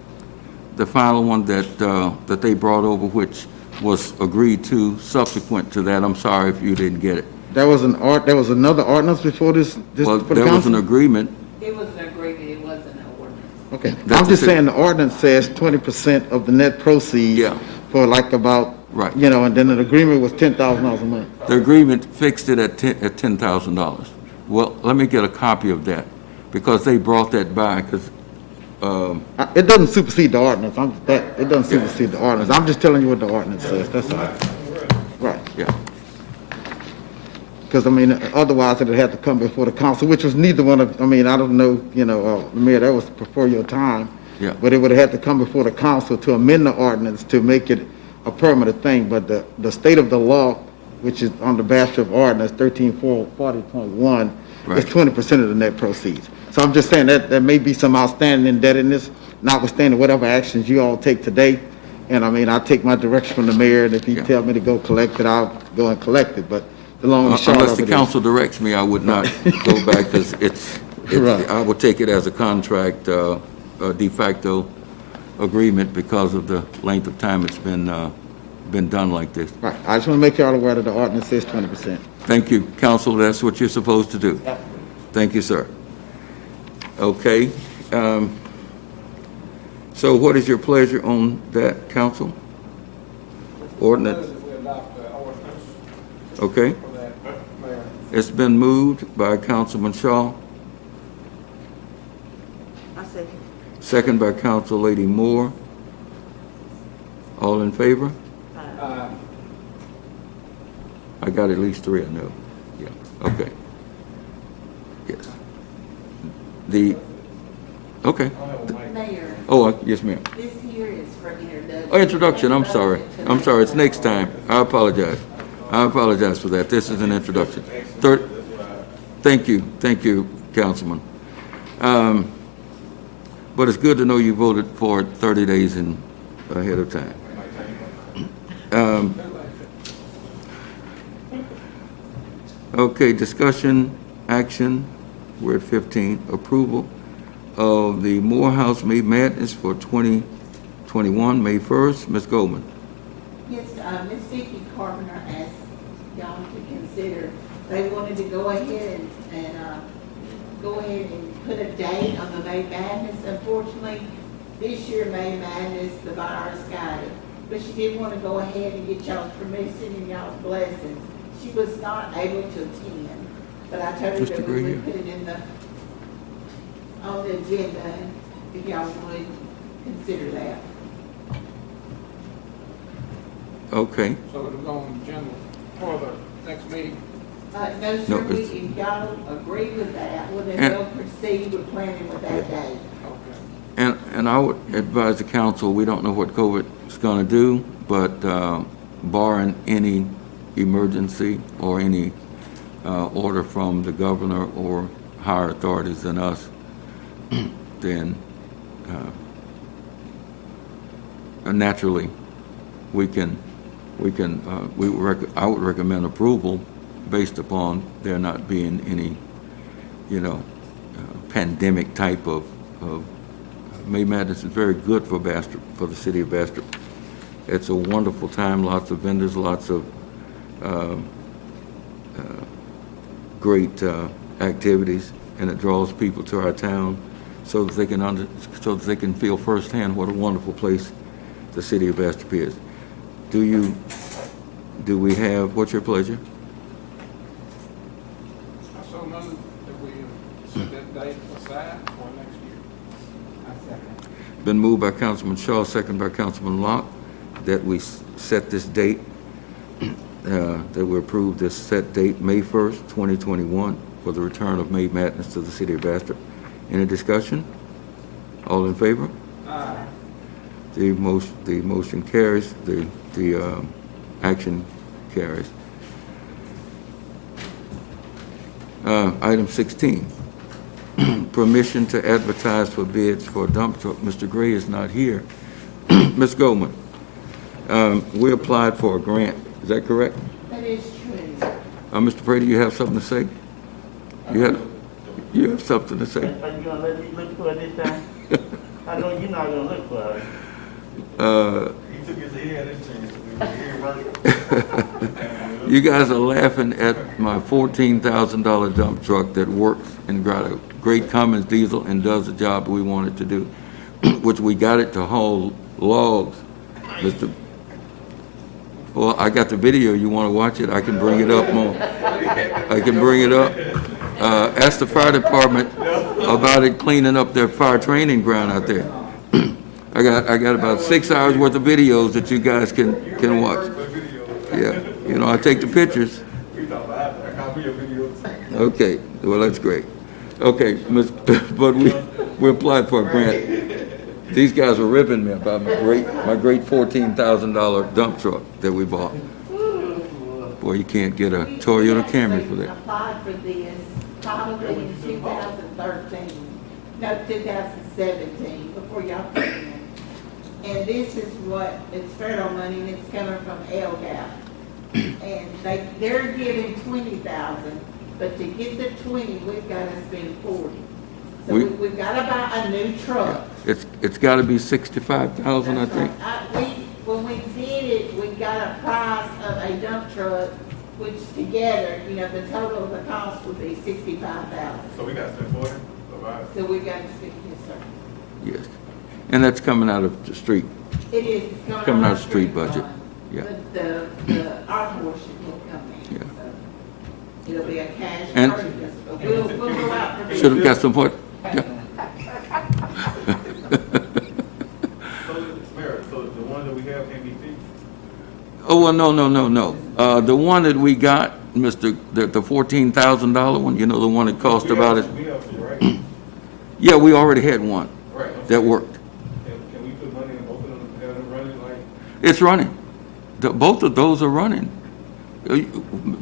The final one that they brought over, which was agreed to subsequent to that. I'm sorry if you didn't get it. There was another ordinance before this Well, for the there was an council? agreement. It was an agreement, it wasn't an ordinance. Okay, That's I'm just the- saying the ordinance says 20% of the net proceeds. Yeah. For like about. Right. You know, and then the agreement was $10,000 a month. The agreement fixed it at $10,000. Well, let me get a copy of that, because they brought that by, because, It doesn't supersede the ordinance, it doesn't supersede the ordinance, I'm just telling you what the ordinance says, that's all. Right, yeah. because I mean, otherwise it'd have to come before the council, which was neither one of, I mean, I don't know, you know, Mayor, that was before your time. Yeah. But it would have had to come before the council to amend the ordinance to make it a permanent thing, but the state of the law, which is on the Bastrop ordinance 1340.1, Right. is 20% of the net proceeds. So I'm just saying that there may be some outstanding indebtedness, notwithstanding whatever actions you all take today. And I mean, I take my direction from the mayor, and if he Yeah. tell me to go collect it, I'll go and collect it. But the long and short Unless of the it is. council directs me, I would not go back, because Right. I would take it as a contract, a de facto agreement, because of the length of time it's been done like this. Right, I just want to make y'all aware that the ordinance says 20%. Thank you, council, that's what you're supposed to do. Thank you, sir. Okay, so what is your pleasure on that, council? Ordinance, We adopt the ordinance okay? for that, Mayor. It's been moved by Councilman Shaw, I second. second by Council Lady Moore. All in favor? I got at least three, I know. Yeah, okay. Yes. Okay. Mayor, Oh, yes, ma'am. this here is for introduction. Oh, introduction, I'm sorry. I'm sorry, it's next time. I apologize. I apologize for that. This is an introduction. Thank you, Councilman. But it's good to know you voted for it 30 days ahead of time. Okay, discussion, action, we're at 15, approval of the Morehouse May Madness for 2021, May 1st. Ms. Goldman. Yes, Ms. Vicki Carpenter asked y'all to consider, they wanted to go ahead and put a date on the May Madness. Unfortunately, this year May Madness, the virus got it. but she did want to go ahead and get y'all's permission and y'all's blessings. She was not able to attend, but I told her Mr. that we Gray would put it in on the agenda, and if y'all would consider that. Okay, So it'll go on the agenda for the next meeting. No, No, sir, it's- if y'all agree with that, well, then And- they'll proceed with planning with that day. Okay. and I would advise the council, we don't know what COVID is gonna do, but barring any emergency or any order from the governor or higher authorities than us, then naturally, I would recommend approval based upon there not being any, pandemic type of, May Madness is very good for Bastrop, for the city of Bastrop. It's a wonderful time, lots of vendors, lots of great activities, and it draws people to our town so that they can feel firsthand what a wonderful place the city of Bastrop is. Do we have, what's your pleasure? I so move that we set that date aside for next year. I second. Been moved by Councilman Shaw, second by Councilman Locke, that we set this date, that we approve this set date, May 1st, 2021, for the return of May Madness to the city of Bastrop. Any discussion? All in favor? Aye. The motion carries, the action carries. Item 16, permission to advertise for bids for a dump truck. Mr. Gray is not here. Ms. Goldman, we applied for a grant, is that correct? That is true. Mr. Brady, you have something to say? You have something to say? Are you gonna let me look for it this time? I know you're not gonna look for it. He took his head this chance. You guys are laughing at my $14,000 dump truck that works and got a great Cummins diesel and does the job we want it to do, which we got it to haul logs. Well, I got the video. You want to watch it? I can bring it up more. I can bring it up. Ask the fire department about it cleaning up their fire training ground out there. I got about 6 hours worth of videos that you guys can watch. Yeah, I take the pictures. Okay, well, that's great. Okay, but we applied for a grant. These guys were ribbing me about my great $14,000 dump truck that we bought. Boy, you can't get a Toyota Camry for that. Applied for this probably in 2013, no, 2017, before y'all came in. And this is it's federal money, and it's coming from LGAP. And they're giving $20,000, but to get the 20, we've got to spend 40. So we've got to buy a new truck. It's got to be $65,000, I think. When we did it, we got a price of a dump truck, which together, the total of the cost would be $65,000. So we got to spend 40? So we got to spend, yes, sir. Yes. And that's coming out of the street. It is, it's Coming out our of street budget. fund. Yeah. Our portion will come in. Yeah. So it'll be a cash And- purchase, but we'll go out for bid. Should have got some more. Yeah. Mayor, so the one that we have can be fixed? Oh, well, no. The one that we got, the $14,000 one, the one that cost about it. We have some, right? Yeah, we already had one Right. that worked. Can we put money in both of them, have them running like? It's running. Both of those are running.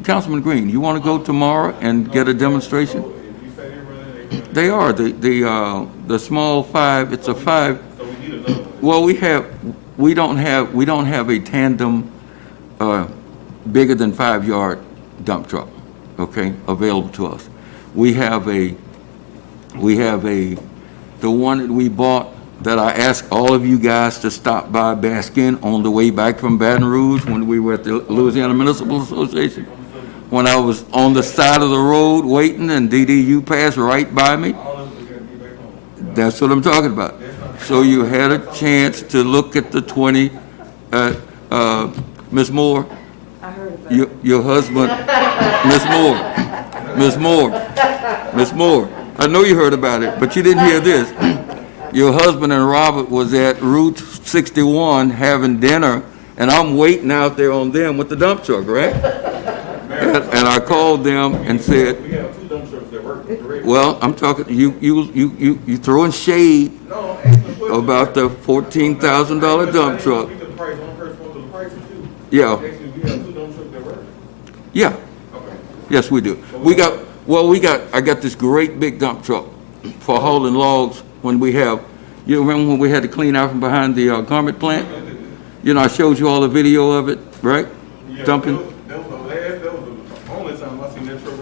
Councilman Green, you want to go tomorrow and get a demonstration? So if you say they're running, they run. They are. The small 5, it's a 5. So we need another one. Well, we don't have a tandem, bigger than 5-yard dump truck, okay, available to us. We have the one that we bought that I asked all of you guys to stop by Baskin on the way back from Baton Rouge when we were at the Louisiana Municipal Association. When I was on the side of the road waiting and DDU passed right by me. All of us are gonna be back home. That's what I'm talking about. So you had a chance to look at the 20 Ms. Moore, I heard about it. your husband, Ms. Moore, I know you heard about it, but you didn't hear this. Your husband and Robert was at Route 61 having dinner, and I'm waiting out there on them with the dump truck, right? And I called them and said, We have 2 dump trucks that work correctly. well, I'm talking, you throwing shade No, I'm asking a question. about the $14,000 dump truck. We got the price, one person wants the price of 2. Yeah. Actually, we have 2 dump trucks that work. Yeah, Okay. yes, we do. I got this great big dump truck for hauling logs when we have, you remember when we had to clean out from behind the garment plant? You know, I showed you all the video of it, right? Yeah, Dumping. That was the only time I seen that truck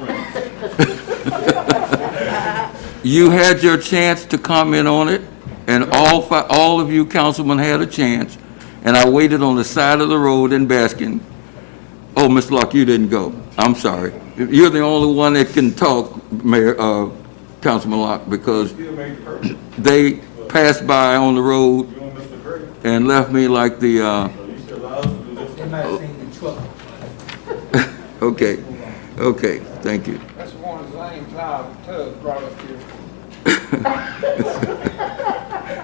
run. You had your chance to comment on it, and all of you councilmen had a chance, and I waited on the side of the road in Baskin. Oh, Mr. Locke, you didn't go. I'm sorry. You're the only one that can talk, Mayor, Councilman Locke, because Still made it perfect. they passed by on the road You and Mr. Gray. and left me like the, So you should allow us to do this. They might have seen the truck. okay, thank you. That's one of the same cloud Tug brought us here.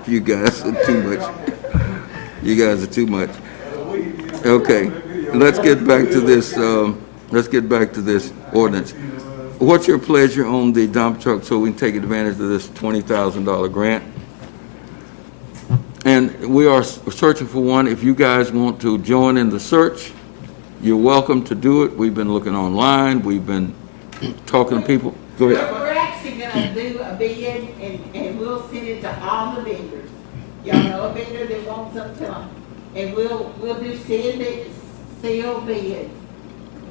You guys are too much. You guys are too much. Okay, let's get back to this, ordinance. What's your pleasure on the dump truck so we can take advantage of this $20,000 grant? And we are searching for one. If you guys want to join in the search, you're welcome to do it. We've been looking online. We've been talking to people. Go ahead. We're actually gonna do a bid and we'll send it to all the vendors. Y'all know a vendor that wants them to them. And we'll do sealed bids.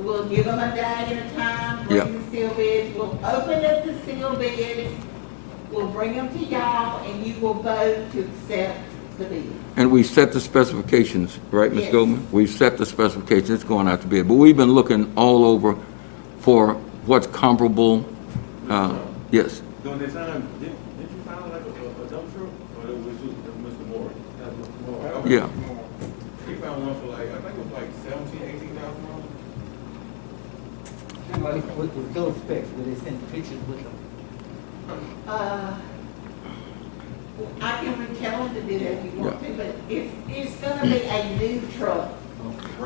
We'll give them a day at a time, Yeah. bring the sealed bids. We'll open up the sealed bids. We'll bring them to y'all and you will vote to accept the bid. And we set the specifications, right, Ms. Yes. Goldman? We've set the specifications. It's going out to bid. But we've been looking all over for what's comparable. Yes. During that time, did you find like a dump truck? Or it was just Mr. Moore? That was Mr. Moore. Okay. Yeah. He found one for like, I think it was like $17,000, $18,000. With those specs, where they sent pictures with them. I can tell them to do that if you want to, but it's gonna be a new truck.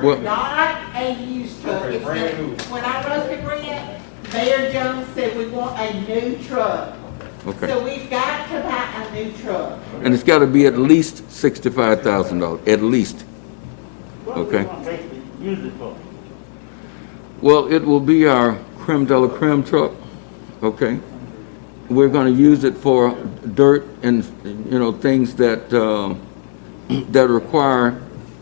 Well, Not a used truck. Okay, It's brand gonna- new. When I wrote the grant, Mayor Jones said we want a new truck. okay. So we've got to buy a new truck. And it's got to be at least $65,000, at least. What Okay. we gonna basically use it for? Well, it will be our creme de la creme truck, okay? We're going to use it for dirt and, things that, that require,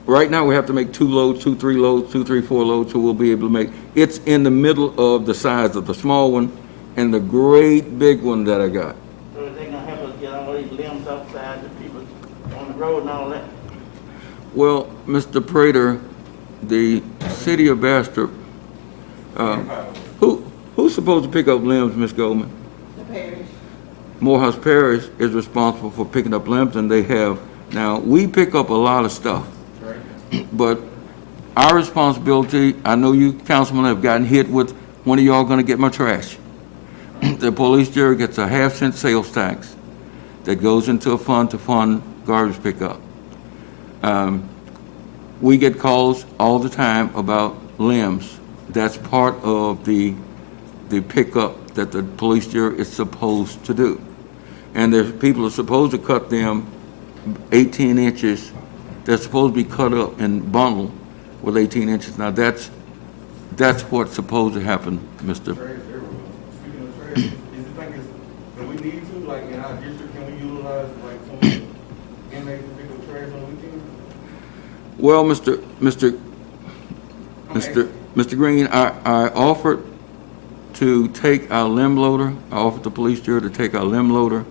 right now we have to make 2 loads, 2, 3 loads, 2, 3, 4 loads, so we'll be able to make, it's in the middle of the size of the small one and the great big one that I got. So they gonna help us get all these limbs outside, the people on the road and all that? Well, Mr. Prater, the city of Bastrop, who's supposed to pick up limbs, Ms. Goldman? The parish. Morehouse Parish is responsible for picking up limbs, and they have, now, we pick up a lot of stuff. But our responsibility, I know you councilmen have gotten hit with, when are y'all gonna get my trash? The police jury gets a half-cent sales tax that goes into a fund to fund garbage pickup. We get calls all the time about limbs. That's part of the pickup that the police jury is supposed to do. And there's people are supposed to cut them 18 inches. They're supposed to be cut up and bundled with 18 inches. Now that's what's supposed to happen, Mr. Trash everywhere. Speaking of trash, is the thing is, do we need to, like in our district, can we utilize like some inmates to pick up trash on the weekend? Well, Mr. Green, I offered to take our limb loader. I offered the police jury to take our limb loader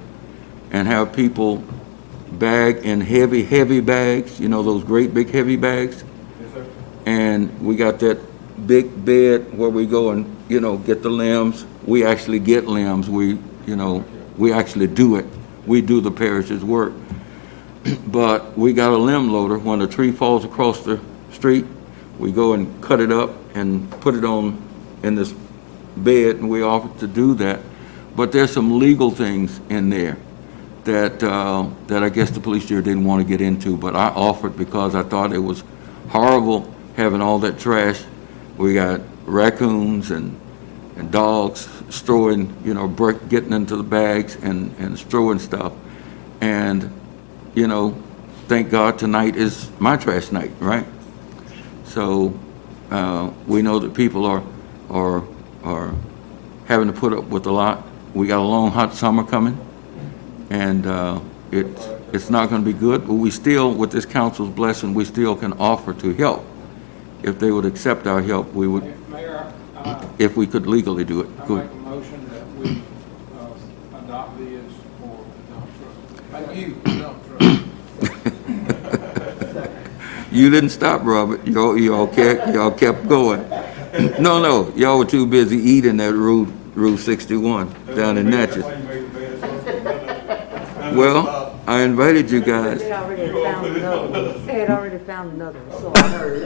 and have people bag in heavy bags, those great big heavy bags. Yes, sir. And we got that big bed where we go and, get the limbs. We actually get limbs. We actually do it. We do the parish's work. But we got a limb loader. When a tree falls across the street, we go and cut it up and put it on in this bed, and we offered to do that. But there's some legal things in there that I guess the police here didn't want to get into, but I offered because I thought it was horrible having all that trash. We got raccoons and dogs throwing, getting into the bags and throwing stuff. And, thank God tonight is my trash night, right? So we know that people are having to put up with a lot. We got a long, hot summer coming, and it's not going to be good, but we still, with this council's blessing, we still can offer to help. If they would accept our help, we would, Mayor, if we could legally do it. I Go make ahead. a motion that we adopt these for dump truck. Thank you, dump truck. You didn't stop, Robert. Y'all kept going. No, y'all were too busy eating at Route 61 down in Natchez. Well, I invited you guys. They already found another one. They had already found another one, so I heard.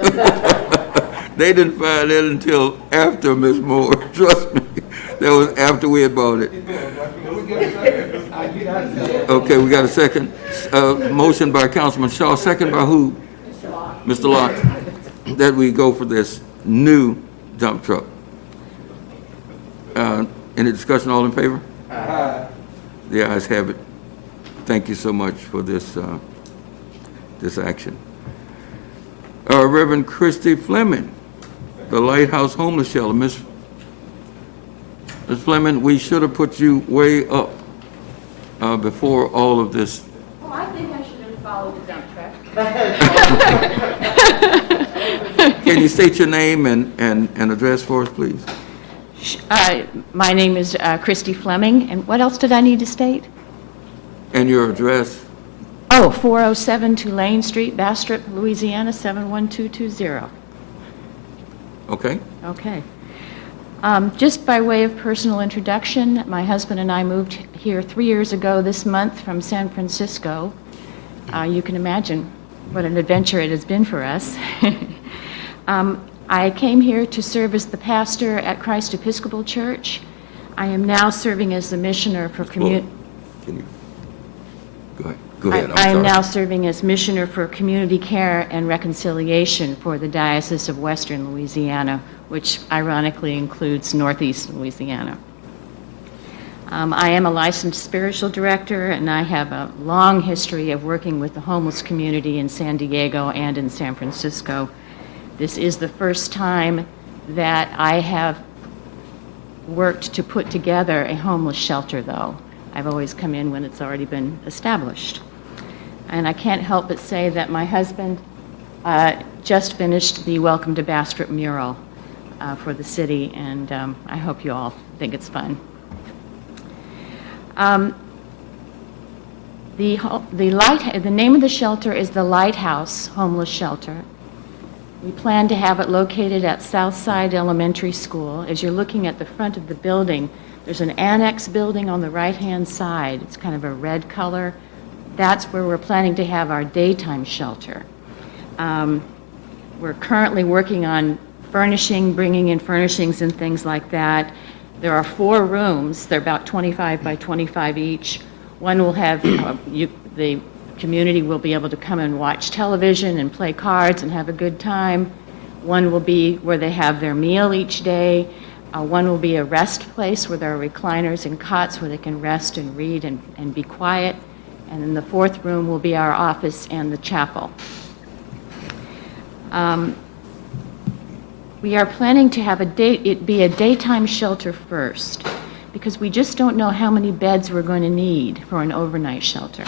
They didn't find that until after Miss Moore. Trust me. That was after we had bought it. Okay, we got a second. Motion by Councilman Shaw, second by who? Mr. Locke. That we go for this new dump truck. Any discussion, all in favor? The ayes have it. Thank you so much for this action. Reverend Christy Fleming, the Lighthouse Homeless Shelter. Ms. Fleming, we should have put you way up before all of this. Well, I think I should have followed the dump truck. Can you state your name and address for us, please? My name is Christy Fleming, and what else did I need to state? And your address? Oh, 407 Tulane Street, Bastrop, Louisiana, 71220. Okay. Okay. Just by way of personal introduction, my husband and I moved here 3 years ago this month from San Francisco. You can imagine what an adventure it has been for us. I came here to serve as the pastor at Christ Episcopal Church. I am now serving as the missioner for community. Can you go ahead? I am now serving as missioner for community care and reconciliation for the Diocese of Western Louisiana, which ironically includes Northeast Louisiana. I am a licensed spiritual director, and I have a long history of working with the homeless community in San Diego and in San Francisco. This is the first time that I have worked to put together a homeless shelter, though. I've always come in when it's already been established. And I can't help but say that my husband just finished the Welcome to Bastrop mural for the city, and I hope you all think it's fun. The name of the shelter is the Lighthouse Homeless Shelter. We plan to have it located at Southside Elementary School. As you're looking at the front of the building, there's an annex building on the right-hand side. It's kind of a red color. That's where we're planning to have our daytime shelter. We're currently working on bringing in furnishings and things like that. There are 4 rooms. They're about 25 by 25 each. One will have, the community will be able to come and watch television and play cards and have a good time. One will be where they have their meal each day. One will be a rest place where there are recliners and cots where they can rest and read and be quiet. And then the 4th room will be our office and the chapel. We are planning to have it be a daytime shelter first, because we just don't know how many beds we're going to need for an overnight shelter.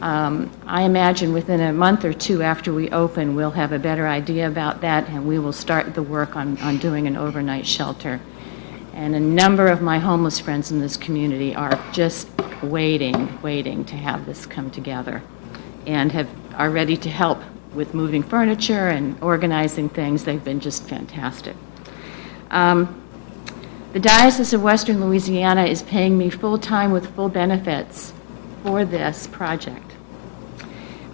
I imagine within a month or 2 after we open, we'll have a better idea about that, and we will start the work on doing an overnight shelter. And a number of my homeless friends in this community are just waiting to have this come together, and are ready to help with moving furniture and organizing things. They've been just fantastic. The Diocese of Western Louisiana is paying me full-time with full benefits for this project.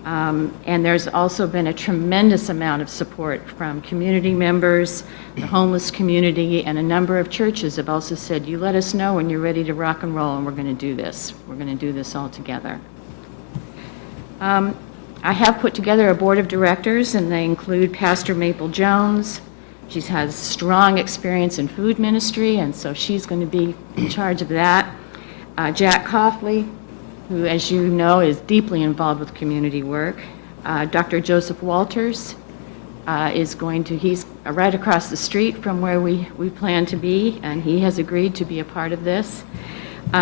And there's also been a tremendous amount of support from community members, the homeless community, and a number of churches have also said, you let us know when you're ready to rock and roll, and we're going to do this. We're going to do this all together. I have put together a board of directors, and they include Pastor Maple Jones. She has strong experience in food ministry, and so she's going to be in charge of that. Jack Coughley, who, as you know, is deeply involved with community work. Dr. Joseph Walters he's right across the street from where we plan to be, and he has agreed to be a part of this.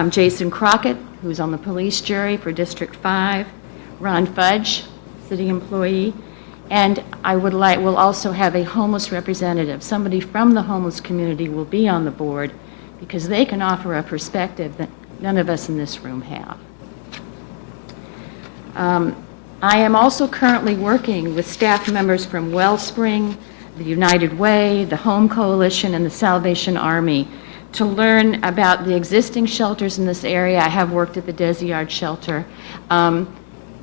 Jason Crockett, who's on the police jury for District 5. Ron Fudge, city employee. And we'll also have a homeless representative. Somebody from the homeless community will be on the board because they can offer a perspective that none of us in this room have. I am also currently working with staff members from Wellspring, the United Way, the Home Coalition, and the Salvation Army to learn about the existing shelters in this area. I have worked at the Desiard shelter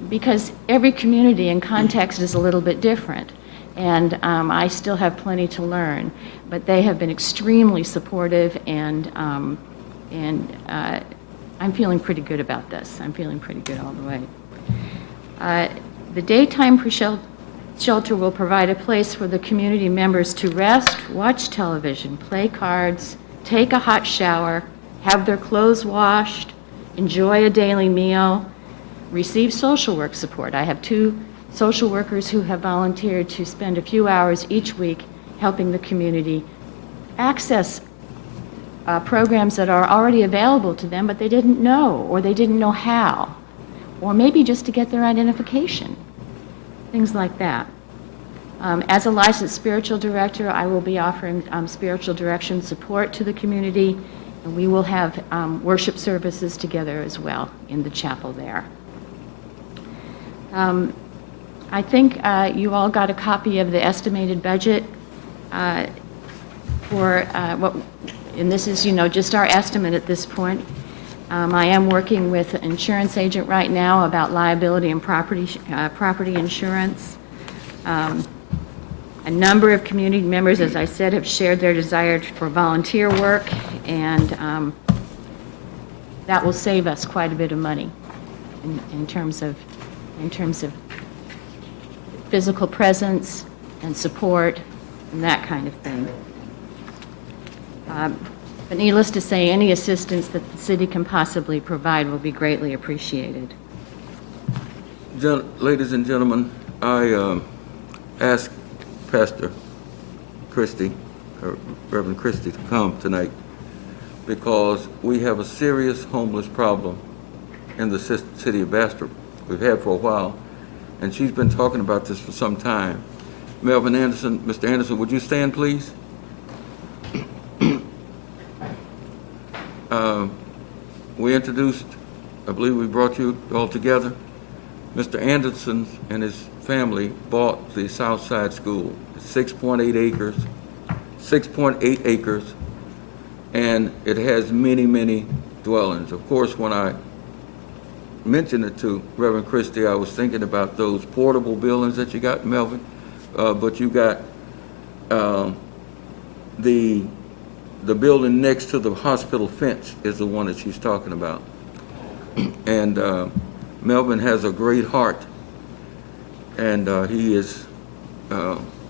because every community and context is a little bit different. And I still have plenty to learn, but they have been extremely supportive, and I'm feeling pretty good about this. I'm feeling pretty good all the way. The daytime shelter will provide a place for the community members to rest, watch television, play cards, take a hot shower, have their clothes washed, enjoy a daily meal, receive social work support. I have 2 social workers who have volunteered to spend a few hours each week helping the community access programs that are already available to them, but they didn't know, or they didn't know how, or maybe just to get their identification, things like that. As a licensed spiritual director, I will be offering spiritual direction support to the community, and we will have worship services together as well in the chapel there. I think you all got a copy of the estimated budget and this is, just our estimate at this point. I am working with an insurance agent right now about liability and property insurance. A number of community members, as I said, have shared their desire for volunteer work, and that will save us quite a bit of money in terms of physical presence and support and that kind of thing. But needless to say, any assistance that the city can possibly provide will be greatly appreciated. Ladies and gentlemen, I asked Pastor Christie, Reverend Christie, to come tonight because we have a serious homeless problem in the city of Bastrop. We've had for a while, and she's been talking about this for some time. Melvin Anderson, Mr. Anderson, would you stand, please? We introduced, I believe we brought you all together. Mr. Anderson and his family bought the South Side School, 6.8 acres, and it has many, many dwellings. Of course, when I mentioned it to Reverend Christie, I was thinking about those portable buildings that you got, Melvin, but you got the building next to the hospital fence is the one that she's talking about. And Melvin has a great heart, and he is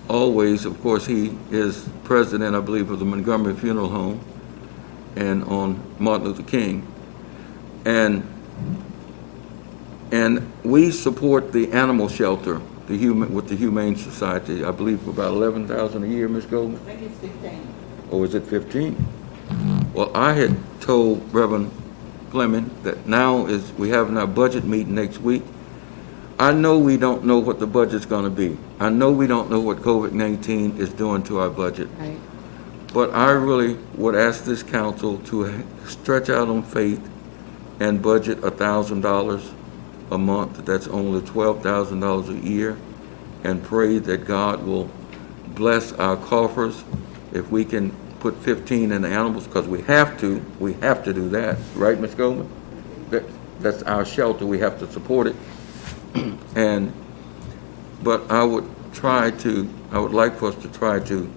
always, of course, he is president, I believe, of the Montgomery Funeral Home and on Martin Luther King. And we support the animal shelter, with the Humane Society, I believe for about $11,000 a year, Ms. Goldman? I think it's 15. Or is it 15? Well, I had told Reverend Fleming that now we having our budget meeting next week. I know we don't know what the budget's going to be. I know we don't know what COVID-19 is doing to our budget. Right. But I really would ask this council to stretch out on faith and budget $1,000 a month. That's only $12,000 a year, and pray that God will bless our coffers. If we can put 15 in the animals, because we have to do that, right, Ms. Goldman? That's our shelter, we have to support it. But I would like for us to try to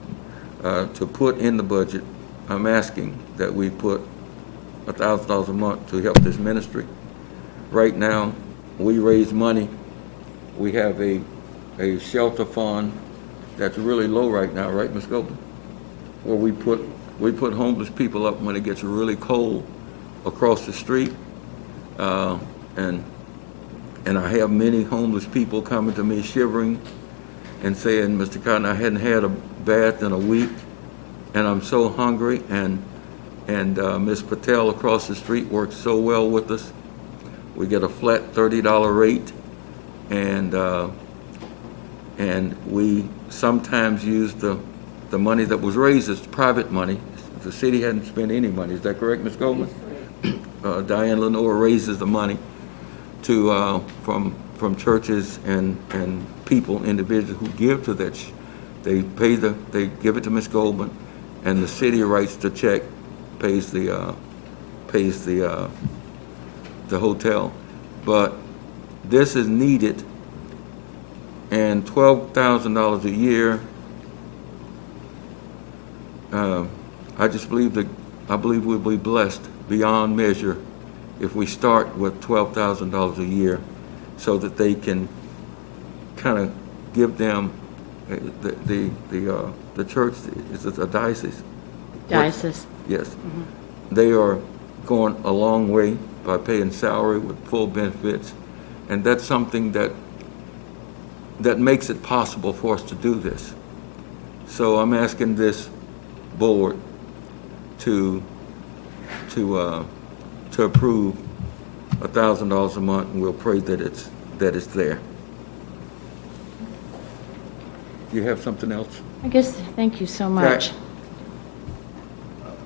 put in the budget, I'm asking that we put $1,000 a month to help this ministry. Right now, we raise money. We have a shelter fund that's really low right now, right, Ms. Goldman? Where we put homeless people up when it gets really cold across the street. And I have many homeless people coming to me shivering and saying, Mr. Cotton, I hadn't had a bath in a week, and I'm so hungry. And Ms. Patel across the street works so well with us. We get a flat $30 rate, and we sometimes use the money that was raised as private money. The city hadn't spent any money. Is that correct, Ms. Goldman? Diane Lenore raises the money to from churches and people, individuals who give to that. They give it to Ms. Goldman, and the city writes the check, pays the hotel. But this is needed, and $12,000 a year. I believe we'll be blessed beyond measure if we start with $12,000 a year, so that they can kind of give them the church is a diocese. Diocese. Yes. Mm-hmm. They are going a long way by paying salary with full benefits, and that's something that makes it possible for us to do this. So I'm asking this board to approve $1,000 a month, and we'll pray that it's there. Do you have something else? I guess, thank you so much.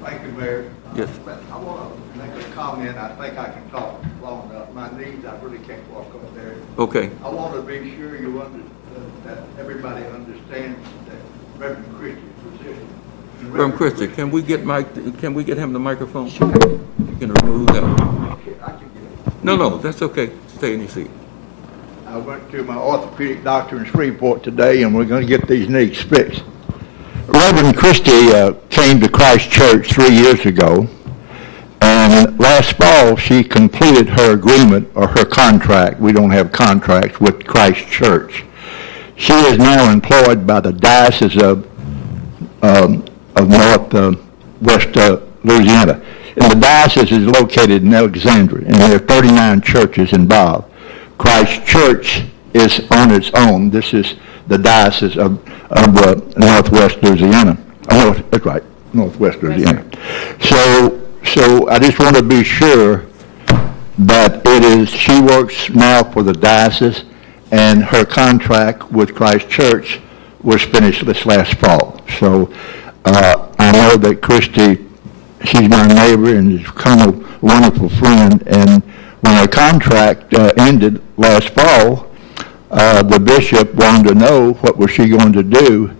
Thank you, Mayor. Yes. I want to make a comment. I think I can talk long enough. My knees, I really can't walk up there. Okay. I want to be sure that everybody understands that Reverend Christie's position. Reverend Christie, can we get him the microphone? Sure. You can remove that. I can get it. No, that's okay. Stay in your seat. I went to my orthopedic doctor in Shreveport today, and we're going to get these knees fixed. Reverend Christie came to Christ Church 3 years ago, and last fall she completed her agreement or her contract. We don't have contracts with Christ Church. She is now employed by the Diocese of Northwest Louisiana. And the diocese is located in Alexandria, and there are 39 churches involved. Christ Church is on its own. This is the diocese of Northwest Louisiana. That's right, Northwest Louisiana. So I just want to be sure that she works now for the diocese, and her contract with Christ Church was finished this last fall. So I know that Christy, she's my neighbor and has become a wonderful friend, and when her contract ended last fall, the bishop wanted to know what was she going to do,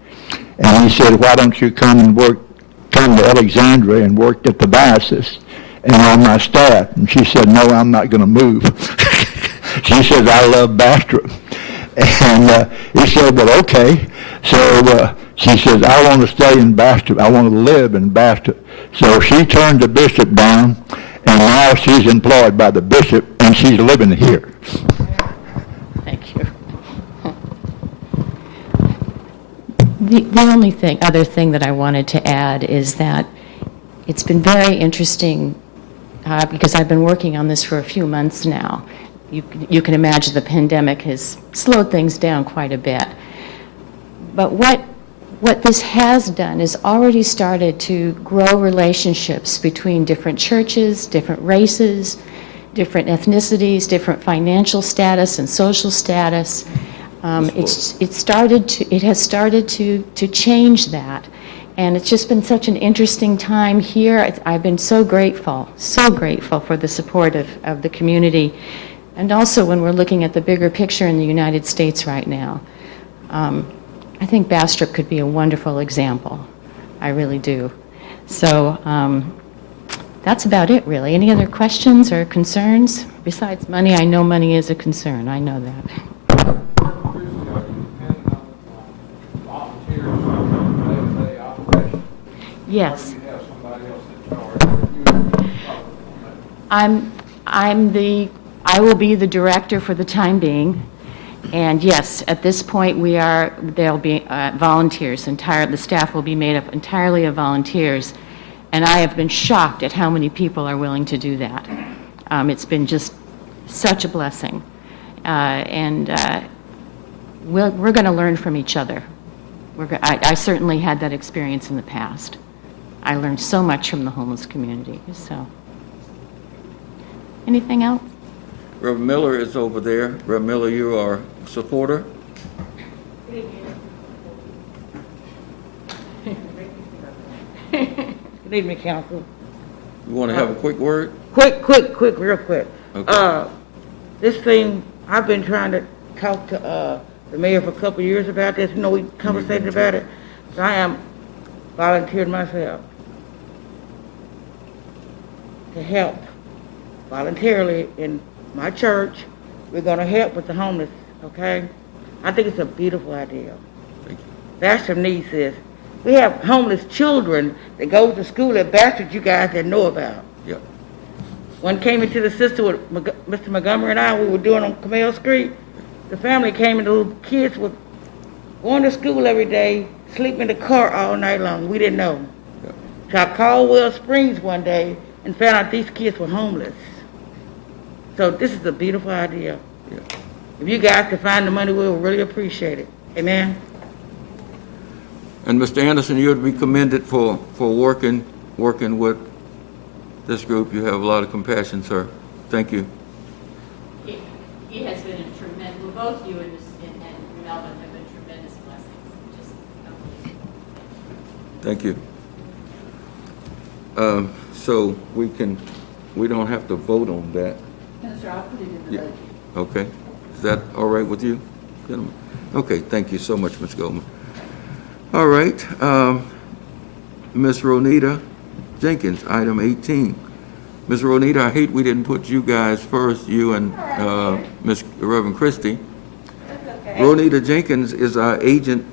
and he said, why don't you come to Alexandria and work at the diocese and on my staff? And she said, no, I'm not going to move. She says, I love Bastrop. And he said, well, okay. So she says, I want to stay in Bastrop. I want to live in Bastrop. So she turned the bishop down, and now she's employed by the bishop, and she's living here. Thank you. The only other thing that I wanted to add is that it's been very interesting because I've been working on this for a few months now. You can imagine the pandemic has slowed things down quite a bit. But what this has done is already started to grow relationships between different churches, different races, different ethnicities, different financial status and social status. It has started to change that. And it's just been such an interesting time here. I've been so grateful for the support of the community. And also when we're looking at the bigger picture in the United States right now, I think Bastrop could be a wonderful example. I really do. So that's about it, really. Any other questions or concerns? Besides money, I know money is a concern. I know that. Yes. I will be the director for the time being. And yes, at this point, there'll be volunteers. The staff will be made up entirely of volunteers. And I have been shocked at how many people are willing to do that. It's been just such a blessing. We're going to learn from each other. I certainly had that experience in the past. I learned so much from the homeless community. So, anything else? Reverend Miller is over there. Reverend Miller, you are a supporter? Good evening, council. You want to have a quick word? Quick, real quick. Okay. This thing, I've been trying to talk to the mayor for a couple of years about this. You know, we conversated about it. So I am volunteered myself to help voluntarily in my church. We're going to help with the homeless, okay? I think it's a beautiful idea. Thank you. Bastrop needs this. We have homeless children that go to school at Bastrop you guys didn't know about. Yep. One came into the sister with Mr. Montgomery and I, we were doing on Camille Street. The family came and the little kids were going to school every day, sleeping in the car all night long. We didn't know. Yep. So I called Will Springs one day and found out these kids were homeless. So this is a beautiful idea. Yep. If you guys can find the money, we'll really appreciate it. Amen? And Mr. Anderson, you're to be commended for working with this group. You have a lot of compassion, sir. Thank you. He has been a tremendous, well, both you and Melvin have been tremendous blessings. Just unbelievable. Thank you. So we don't have to vote on that. No, sir, I'll put it in the Yeah. budget. Okay. Is that all right with you, gentlemen? Okay, thank you so much, Ms. Goldman. All right, Ms. Ronita Jenkins, item 18. Ms. Ronita, I hate we didn't put you guys first, you and Ms. Reverend Christie. That's okay. Ronita Jenkins is our agent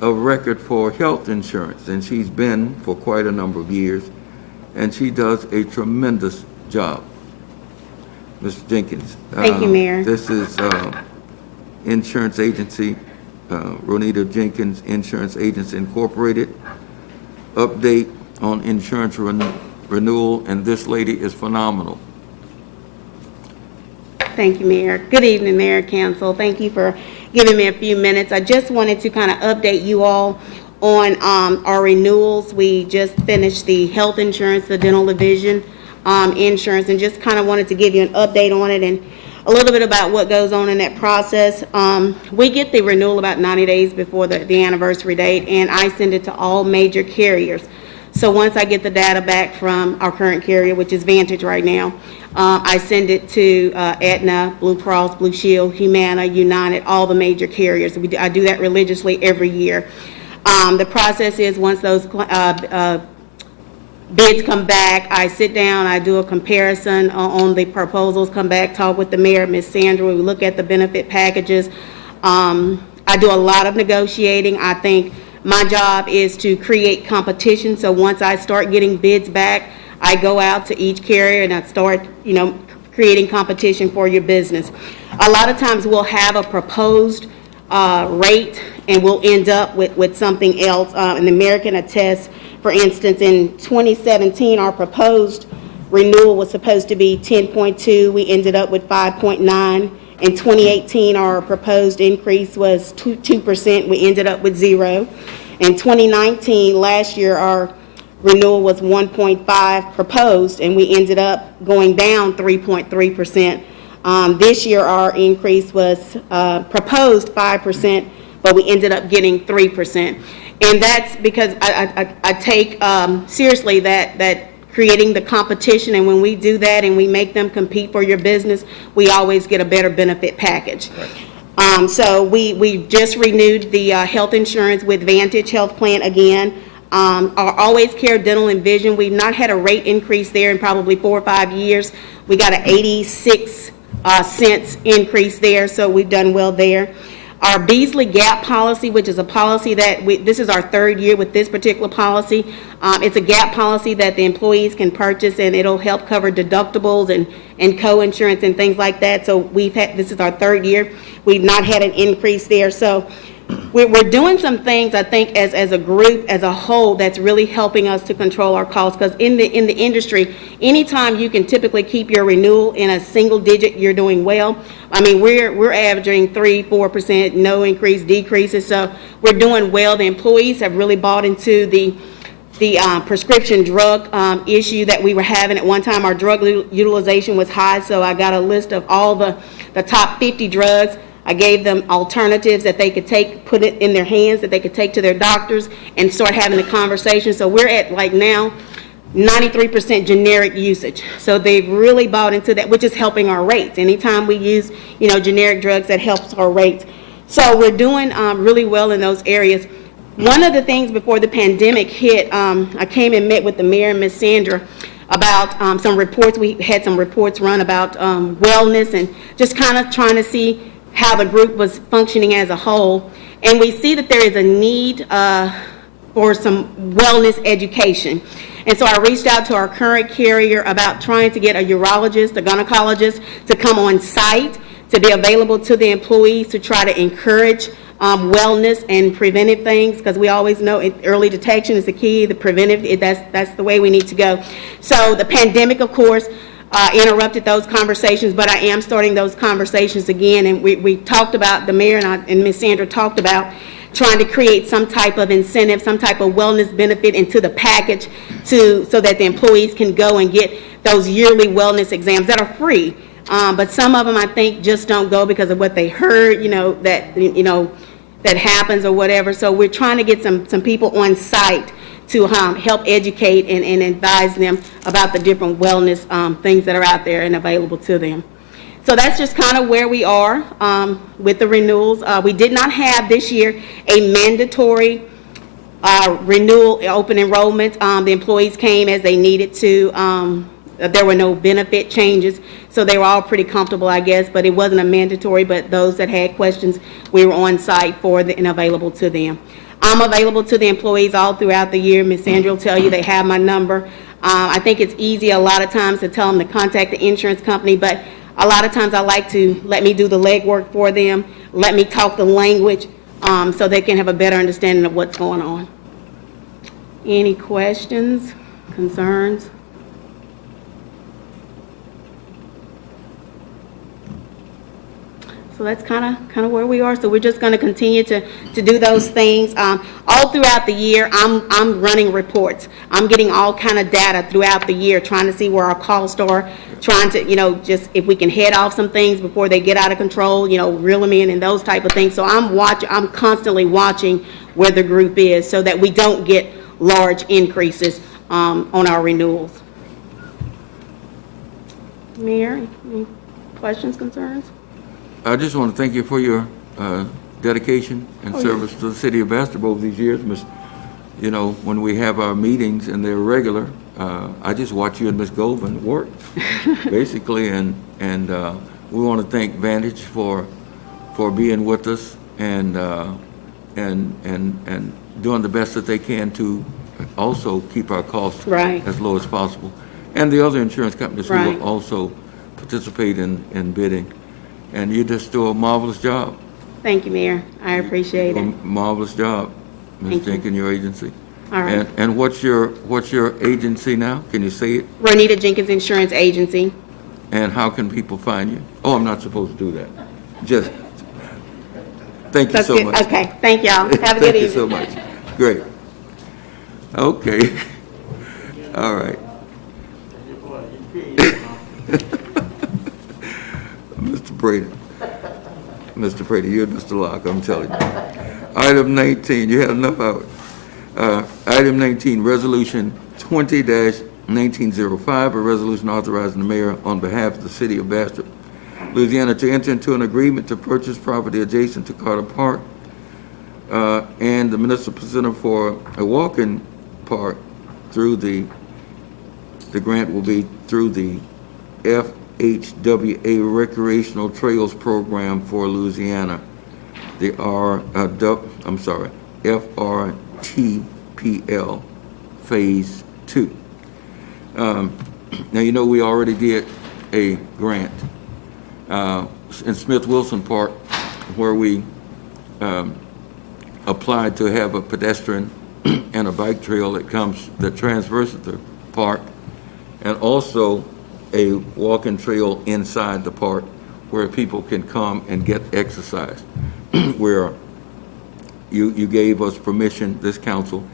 of record for health insurance, and she's been for quite a number of years, and she does a tremendous job. Ms. Jenkins. Thank you, Mayor. This is insurance agency, Ronita Jenkins Insurance Agents Incorporated. Update on insurance renewal, and this lady is phenomenal. Thank you, Mayor. Good evening, Mayor, Council. Thank you for giving me a few minutes. I just wanted to kind of update you all on our renewals. We just finished the health insurance, the dental division insurance, and just kind of wanted to give you an update on it and a little bit about what goes on in that process. We get the renewal about 90 days before the anniversary date, and I send it to all major carriers. So once I get the data back from our current carrier, which is Vantage right now, I send it to Aetna, Blue Cross, Blue Shield, Humana, United, all the major carriers. I do that religiously every year. The process is once those bids come back, I sit down, I do a comparison on the proposals, come back, talk with the mayor, Ms. Sandra, we look at the benefit packages. I do a lot of negotiating. I think my job is to create competition. So once I start getting bids back, I go out to each carrier and I start, creating competition for your business. A lot of times we'll have a proposed rate and we'll end up with something else. And the mayor can attest, for instance, in 2017, our proposed renewal was supposed to be 10.2. We ended up with 5.9. In 2018, our proposed increase was 2%. We ended up with 0. In 2019, last year, our renewal was 1.5 proposed, and we ended up going down 3.3%. This year, our increase was proposed 5%, but we ended up getting 3%. And that's because I take seriously that creating the competition, and when we do that and we make them compete for your business, we always get a better benefit package. Right. So we just renewed the health insurance with Vantage Health Plan again. Our Always Care Dental and Vision, we've not had a rate increase there in probably 4 or 5 years. We got an 86 cents increase there, so we've done well there. Our Beasley Gap policy, which is a policy that this is our 3rd year with this particular policy. It's a gap policy that the employees can purchase, and it'll help cover deductibles and co-insurance and things like that. So this is our 3rd year. We've not had an increase there. So we're doing some things, I think, as a group, as a whole, that's really helping us to control our costs. Because in the industry, anytime you can typically keep your renewal in a single digit, you're doing well. I mean, we're averaging 3-4%, no increase, decreases. So we're doing well. The employees have really bought into the prescription drug issue that we were having at one time. Our drug utilization was high, so I got a list of all the top 50 drugs. I gave them alternatives that they could take, put it in their hands, that they could take to their doctors and start having a conversation. So we're at, like now, 93% generic usage. So they've really bought into that, which is helping our rates. Anytime we use, generic drugs, that helps our rates. So we're doing really well in those areas. One of the things before the pandemic hit, I came and met with the mayor and Ms. Sandra about some reports. We had some reports run about wellness and just kind of trying to see how the group was functioning as a whole. And we see that there is a need for some wellness education. And so I reached out to our current carrier about trying to get a urologist, a gynecologist to come on site, to be available to the employees to try to encourage wellness and preventive things, because we always know early detection is the key. The preventive, that's the way we need to go. So the pandemic, of course, interrupted those conversations, but I am starting those conversations again. And we talked about, the mayor and Ms. Sandra talked about trying to create some type of incentive, some type of wellness benefit into the package so that the employees can go and get those yearly wellness exams that are free. But some of them, I think, just don't go because of what they heard, that happens or whatever. So we're trying to get some people on site to help educate and advise them about the different wellness things that are out there and available to them. So that's just kind of where we are with the renewals. We did not have this year a mandatory renewal open enrollment. The employees came as they needed to. There were no benefit changes, so they were all pretty comfortable, I guess, but it wasn't a mandatory. But those that had questions, we were on site for and available to them. I'm available to the employees all throughout the year. Ms. Sandra will tell you they have my number. I think it's easy a lot of times to tell them to contact the insurance company, but a lot of times I like to let me do the legwork for them, let me talk the language so they can have a better understanding of what's going on. Any questions, concerns? So that's kind of where we are. So we're just going to continue to do those things all throughout the year. I'm running reports. I'm getting all kind of data throughout the year, trying to see where our costs are, trying to just if we can head off some things before they get out of control, reel them in and those type of things. So I'm constantly watching where the group is so that we don't get large increases on our renewals. Mayor, any questions, concerns? I just want to thank you for your dedication and service to the city of Bastrop over these years. When we have our meetings and they're regular, I just watch you and Ms. Goldman work, basically, and we want to thank Vantage for being with us and doing the best that they can to also keep our costs as low as possible, and the other insurance companies who will also participate in bidding. And you just do a marvelous job. Thank you, Mayor. I appreciate it. Marvelous job, Ms. Jenkins, your agency. All right. And what's your agency now? Can you say it? Ronita Jenkins Insurance Agency. And how can people find you? Oh, I'm not supposed to do that. Just thank you so much. Okay. Thank y'all. Have a good evening. Thank you so much. Great. Okay. All right. Mr. Brady, you're Mr. Locke, I'm telling you. Item 19, you had enough of it. Item 19, Resolution 20-1905, a resolution authorizing the mayor on behalf of the city of Bastrop, Louisiana, to enter into an agreement to purchase property adjacent to Carter Park and the municipal center for a walk-in Park through the grant will be through the FHWA Recreational Trails Program for Louisiana, the FRTPL Phase 2. Now, you know, we already did a grant in Smith-Wilson Park where we applied to have a pedestrian and a bike trail that traverses the park, and also a walking trail inside the park where people can come and get exercise. Where you gave us permission, this council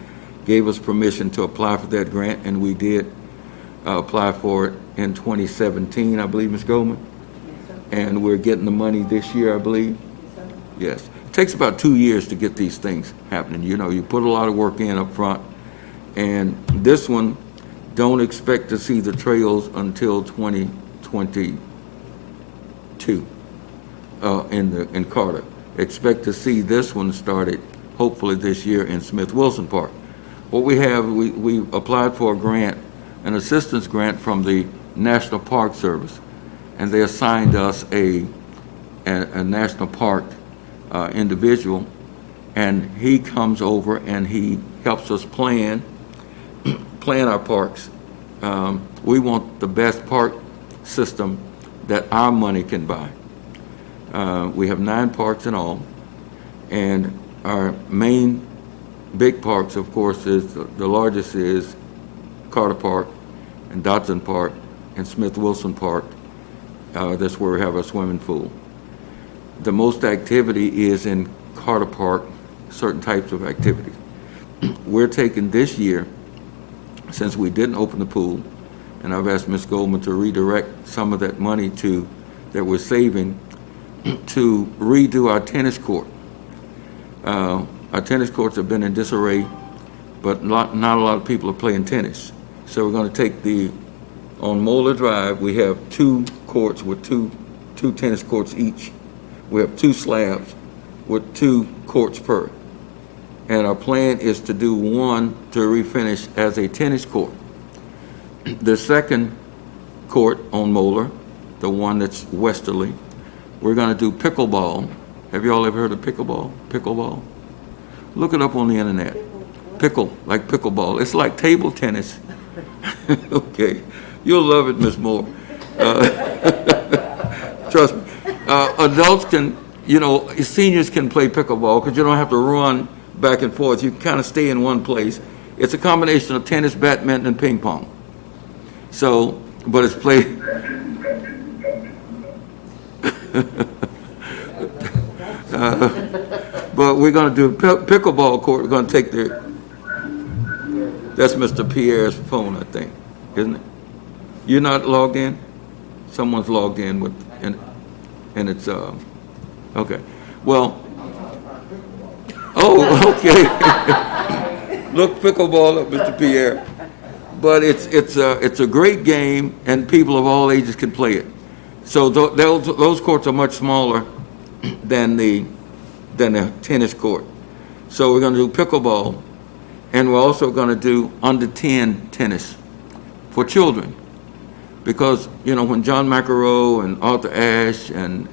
gave us permission to apply for that grant, and we did apply for it in 2017, I believe, Ms. Goldman? And we're getting the money this year, I believe? Yes. It takes about 2 years to get these things happening. You know, you put a lot of work in up front, and this one, don't expect to see the trails until 2022 in Carter. Expect to see this one started hopefully this year in Smith-Wilson Park. What we have, we applied for a grant, an assistance grant from the National Park Service, and they assigned us a National Park individual, and he comes over and he helps us plan our parks. We want the best park system that our money can buy. We have 9 parks in all, and our main big parks, of course, is the largest is Carter Park and Dodson Park and Smith-Wilson Park. That's where we have our swimming pool. The most activity is in Carter Park, certain types of activities. We're taking this year, since we didn't open the pool, and I've asked Ms. Goldman to redirect some of that money that we're saving to redo our tennis court. Our tennis courts have been in disarray, but not a lot of people are playing tennis. So we're going to take on Moeller Drive, we have 2 courts with two tennis courts each. We have 2 slabs with 2 courts per. And our plan is to do one to refinish as a tennis court. The second court on Moeller, the one that's westerly, we're going to do pickleball. Have you all ever heard of pickleball? Pickleball? Look it up on the internet. Like pickleball. It's like table tennis. Okay. You'll love it, Miss Moore. Trust me. Adults can, seniors can play pickleball because you don't have to run back and forth. You can kind of stay in one place. It's a combination of tennis, badminton, and ping pong. So, but it's played. But we're going to do pickleball court. We're going to take that's Mr. Pierre's phone, I think, isn't it? You're not logged in? Someone's logged in and it's, okay. Well, oh, okay. Look pickleball up, Mr. Pierre. But it's a great game, and people of all ages can play it. So those courts are much smaller than the tennis court. So we're going to do pickleball, and we're also going to do under 10 tennis for children. Because, when John McEnroe and Arthur Ashe and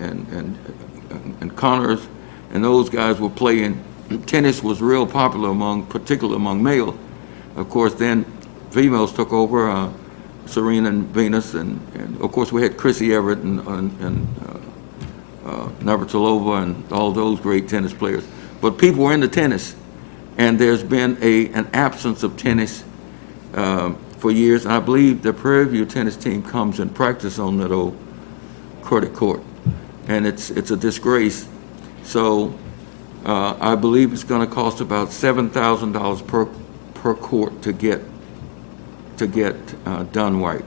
Connors and those guys were playing, tennis was real popular particularly among males. Of course, then females took over, Serena and Venus, and of course we had Chrissy Everett and Navratilova and all those great tennis players. But people were into tennis, and there's been an absence of tennis for years. And I believe the Prairie View tennis team comes and practice on that old credit court, and it's a disgrace. So I believe it's going to cost about $7,000 per court to get done right.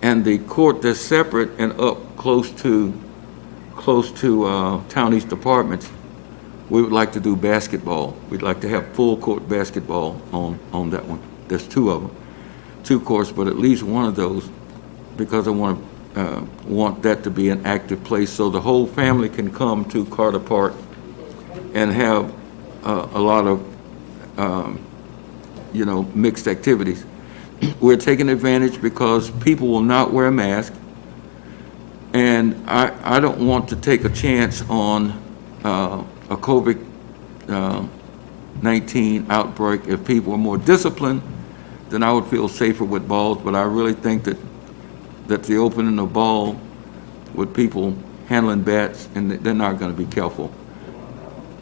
And the court that's separate and up close to Town East Apartments, we would like to do basketball. We'd like to have full court basketball on that one. There's 2 of them, 2 courts, but at least one of those, because I want that to be an active place so the whole family can come to Carter Park and have a lot of mixed activities. We're taking advantage because people will not wear a mask, and I don't want to take a chance on a COVID-19 outbreak. If people are more disciplined, then I would feel safer with balls, but I really think that the opening of ball with people handling bats, and they're not going to be careful.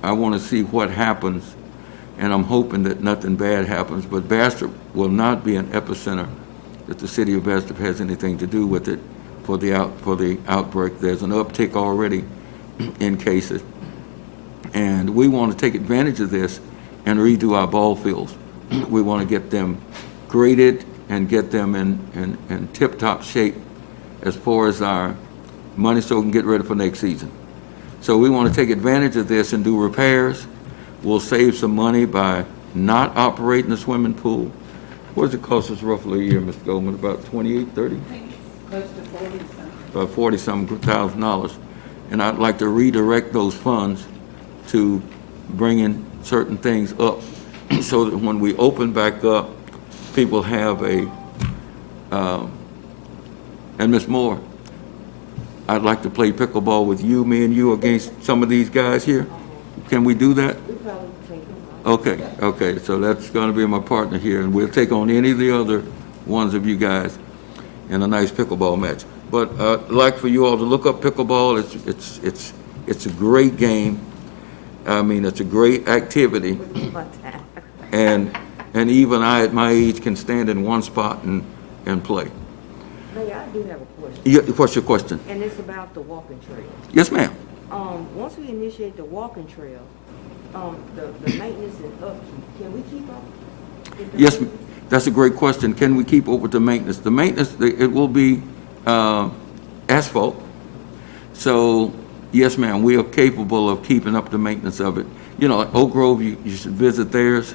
I want to see what happens, and I'm hoping that nothing bad happens, but Bastrop will not be an epicenter that the city of Bastrop has anything to do with it for the outbreak. There's an uptick already in cases, and we want to take advantage of this and redo our ball fields. We want to get them graded and get them in tip-top shape as far as our money, so we can get ready for next season. So we want to take advantage of this and do repairs. We'll save some money by not operating the swimming pool. What does it cost us roughly a year, Mr. Goldman? About 28, 30? I think it's close to 40-something. About $40,000. And I'd like to redirect those funds to bring in certain things up so that when we open back up, people have a, and Ms. Moore, I'd like to play pickleball with you, me and you, against some of these guys here. Can we do that? Okay, so that's going to be my partner here, and we'll take on any of the other ones of you guys in a nice pickleball match. But I'd like for you all to look up pickleball. It's a great game. I mean, it's a great activity. And even I, at my age, can stand in one spot and play. Hey, I do have a question. Yeah, what's your question? And it's about the walking trail. Yes, ma'am. Once we initiate the walking trail, the maintenance and upkeep, can we keep up? Yes, that's a great question. Can we keep up with the maintenance? The maintenance, it will be asphalt. So, yes, ma'am, we are capable of keeping up the maintenance of it. You know, Oak Grove, you should visit theirs.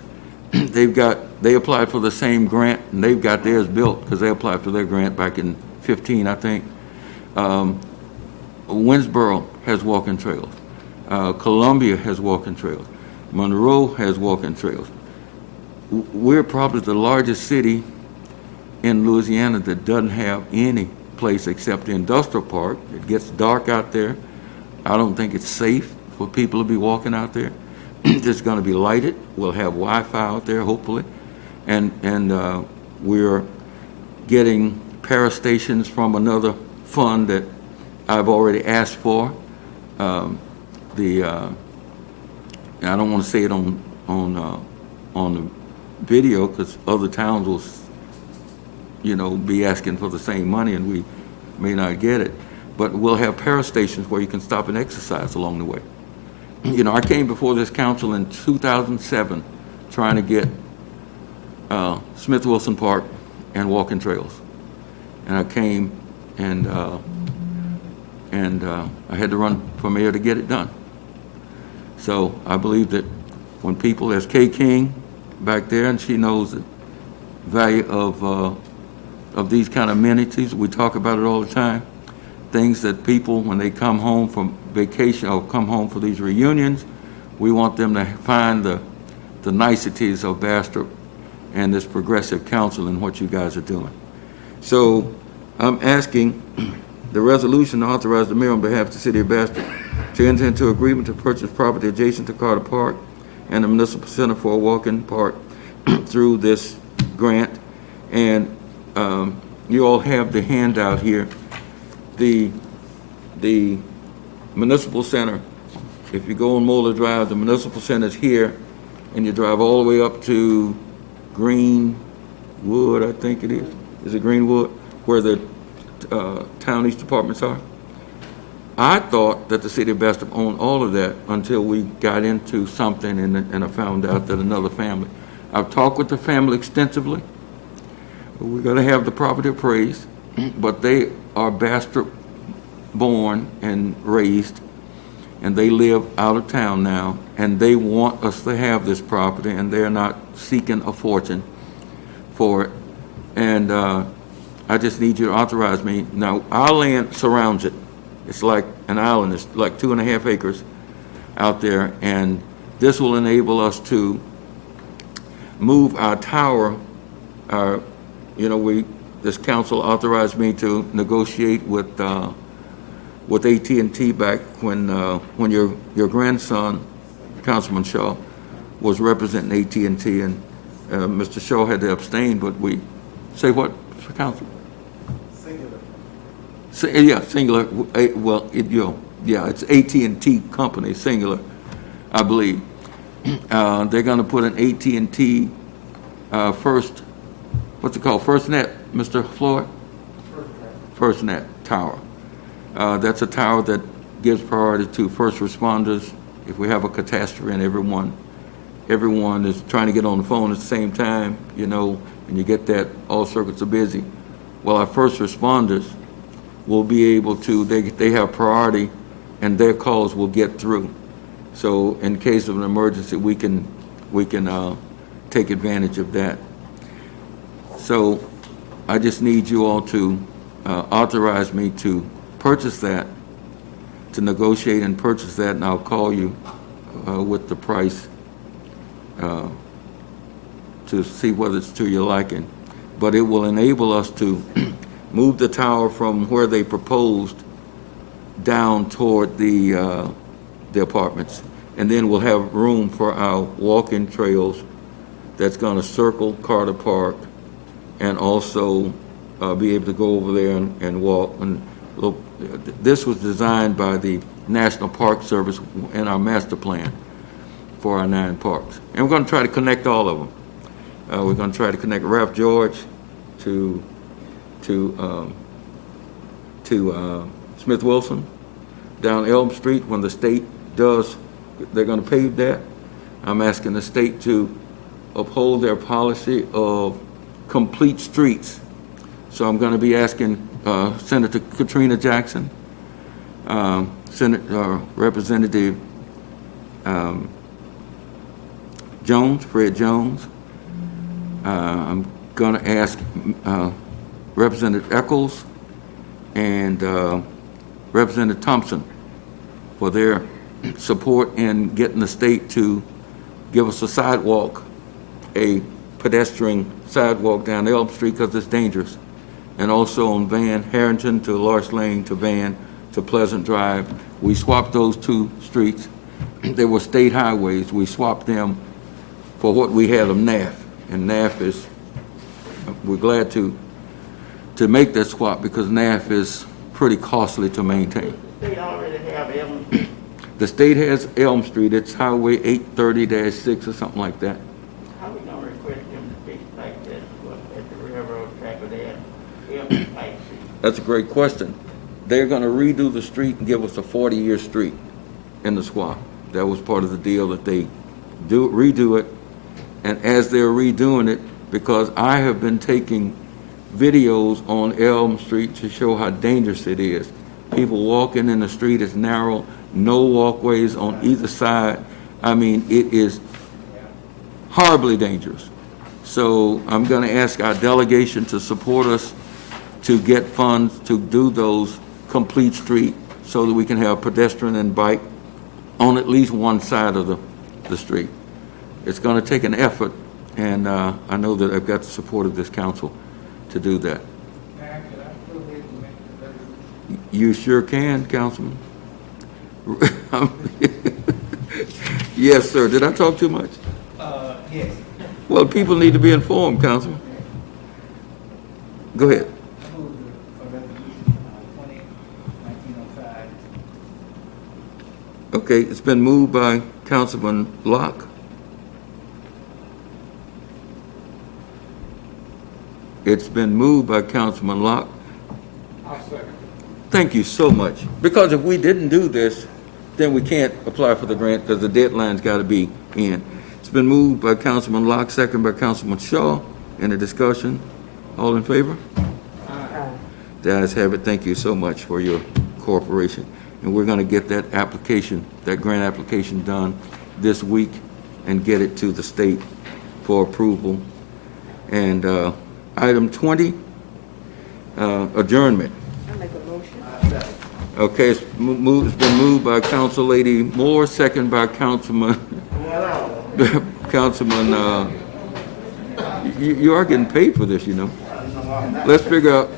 They applied for the same grant, and they've got theirs built because they applied for their grant back in 15, I think. Winsboro has walking trails. Columbia has walking trails. Monroe has walking trails. We're probably the largest city in Louisiana that doesn't have any place except the industrial park. It gets dark out there. I don't think it's safe for people to be walking out there. It's going to be lighted. We'll have Wi-Fi out there, hopefully. And we're getting parastations from another fund that I've already asked for. I don't want to say it on the video because other towns will, be asking for the same money and we may not get it. But we'll have parastations where you can stop and exercise along the way. I came before this council in 2007 trying to get Smith Wilson Park and walking trails. And I came and I had to run for mayor to get it done. So I believe that when people, as Kay King back there, and she knows the value of these kind of amenities, we talk about it all the time, things that people, when they come home from vacation or come home for these reunions, we want them to find the niceties of Bastrop and this progressive council and what you guys are doing. So I'm asking the resolution to authorize the mayor on behalf of the city of Bastrop to enter into agreement to purchase property adjacent to Carter Park and the municipal center for a walking park through this grant. And you all have the handout here. The municipal center, if you go on Moeller Drive, the municipal center is here, and you drive all the way up to Greenwood, I think it is. Is it Greenwood, where the town east departments are? I thought that the city of Bastrop owned all of that until we got into something and I found out that another family. I've talked with the family extensively. We're going to have the property appraised, but they are Bastrop born and raised, and they live out of town now, and they want us to have this property, and they're not seeking a fortune for it. And I just need you to authorize me. Now, our land surrounds it. It's like an island. It's like 2.5 acres out there, and this will enable us to move our tower. This council authorized me to negotiate with AT&T back when your grandson, Councilman Shaw, was representing AT&T, and Mr. Shaw had to abstain, but we, say what, for council? Singular. Singular, it's AT&T company, singular, I believe. They're gonna put an AT&T first, what's it called, FirstNet, Mr. Floyd? FirstNet tower. That's a tower that gives priority to first responders. If we have a catastrophe and everyone is trying to get on the phone at the same time, and you get that, all circuits are busy. Well, our first responders will be able to, they have priority and their calls will get through. So in case of an emergency, we can take advantage of that. So I just need you all to authorize me to purchase that, to negotiate and purchase that, and I'll call you with the price to see whether it's to your liking. But it will enable us to move the tower from where they proposed down toward the apartments. And then we'll have room for our walking trails that's going to circle Carter Park and also be able to go over there and walk. And look, this was designed by the National Park Service in our master plan for our 9 parks. And we're going to try to connect all of them. We're going to try to connect Ralph George to Smith Wilson down Elm Street. When the state does, they're going to pave that. I'm asking the state to uphold their policy of complete streets. So I'm going to be asking Senator Katrina Jackson, Representative Jones, Fred Jones. I'm going to ask Representative Eccles and Representative Thompson for their support in getting the state to give us a sidewalk, a pedestrian sidewalk down Elm Street because it's dangerous. And also on Van, Harrington to Larch Lane to Van to Pleasant Drive. We swapped those 2 streets. They were state highways. We swapped them for what we had of NAF. And NAF is, we're glad to make that swap because NAF is pretty costly to maintain. They already have Elm Street. The state has Elm Street. It's Highway 830-6 or something like that. How we gonna request them to fix like that at the railroad track or there? Elm Street. That's a great question. They're going to redo the street and give us a 40-year street in the swap. That was part of the deal, that they redo it. And as they're redoing it, because I have been taking videos on Elm Street to show how dangerous it is. People walking in the street is narrow, no walkways on either side. I mean, it is horribly dangerous. So I'm going to ask our delegation to support us to get funds to do those complete street so that we can have pedestrian and bike on at least one side of the street. It's going to take an effort, and I know that I've got the support of this council to do that. You sure can, Councilman. Yes, sir. Did I talk too much? Yes. Well, people need to be informed, Councilman. Go ahead. I move for resolution 20-1905. Okay, it's been moved by Councilman Locke. It's been moved by Councilman Locke. I'll second. Thank you so much. Because if we didn't do this, then we can't apply for the grant because the deadline's got to be in. It's been moved by Councilman Locke, second by Councilman Shaw. Any discussion? All in favor? Aye. The ayes have it. Thank you so much for your cooperation. And we're going to get that application, that grant application done this week and get it to the state for approval. And item 20, adjournment. I make a motion. Okay, it's been moved by Council Lady Moore, second by Councilman You are getting paid for this, you know. Let's figure out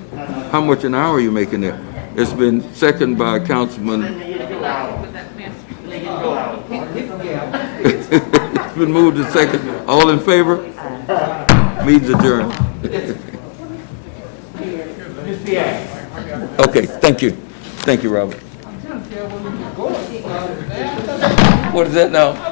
how much an hour you're making there. It's been seconded by Councilman. It's been moved to second. All in favor? Means adjourned. Okay, thank you. Thank you, Robert. What is that now?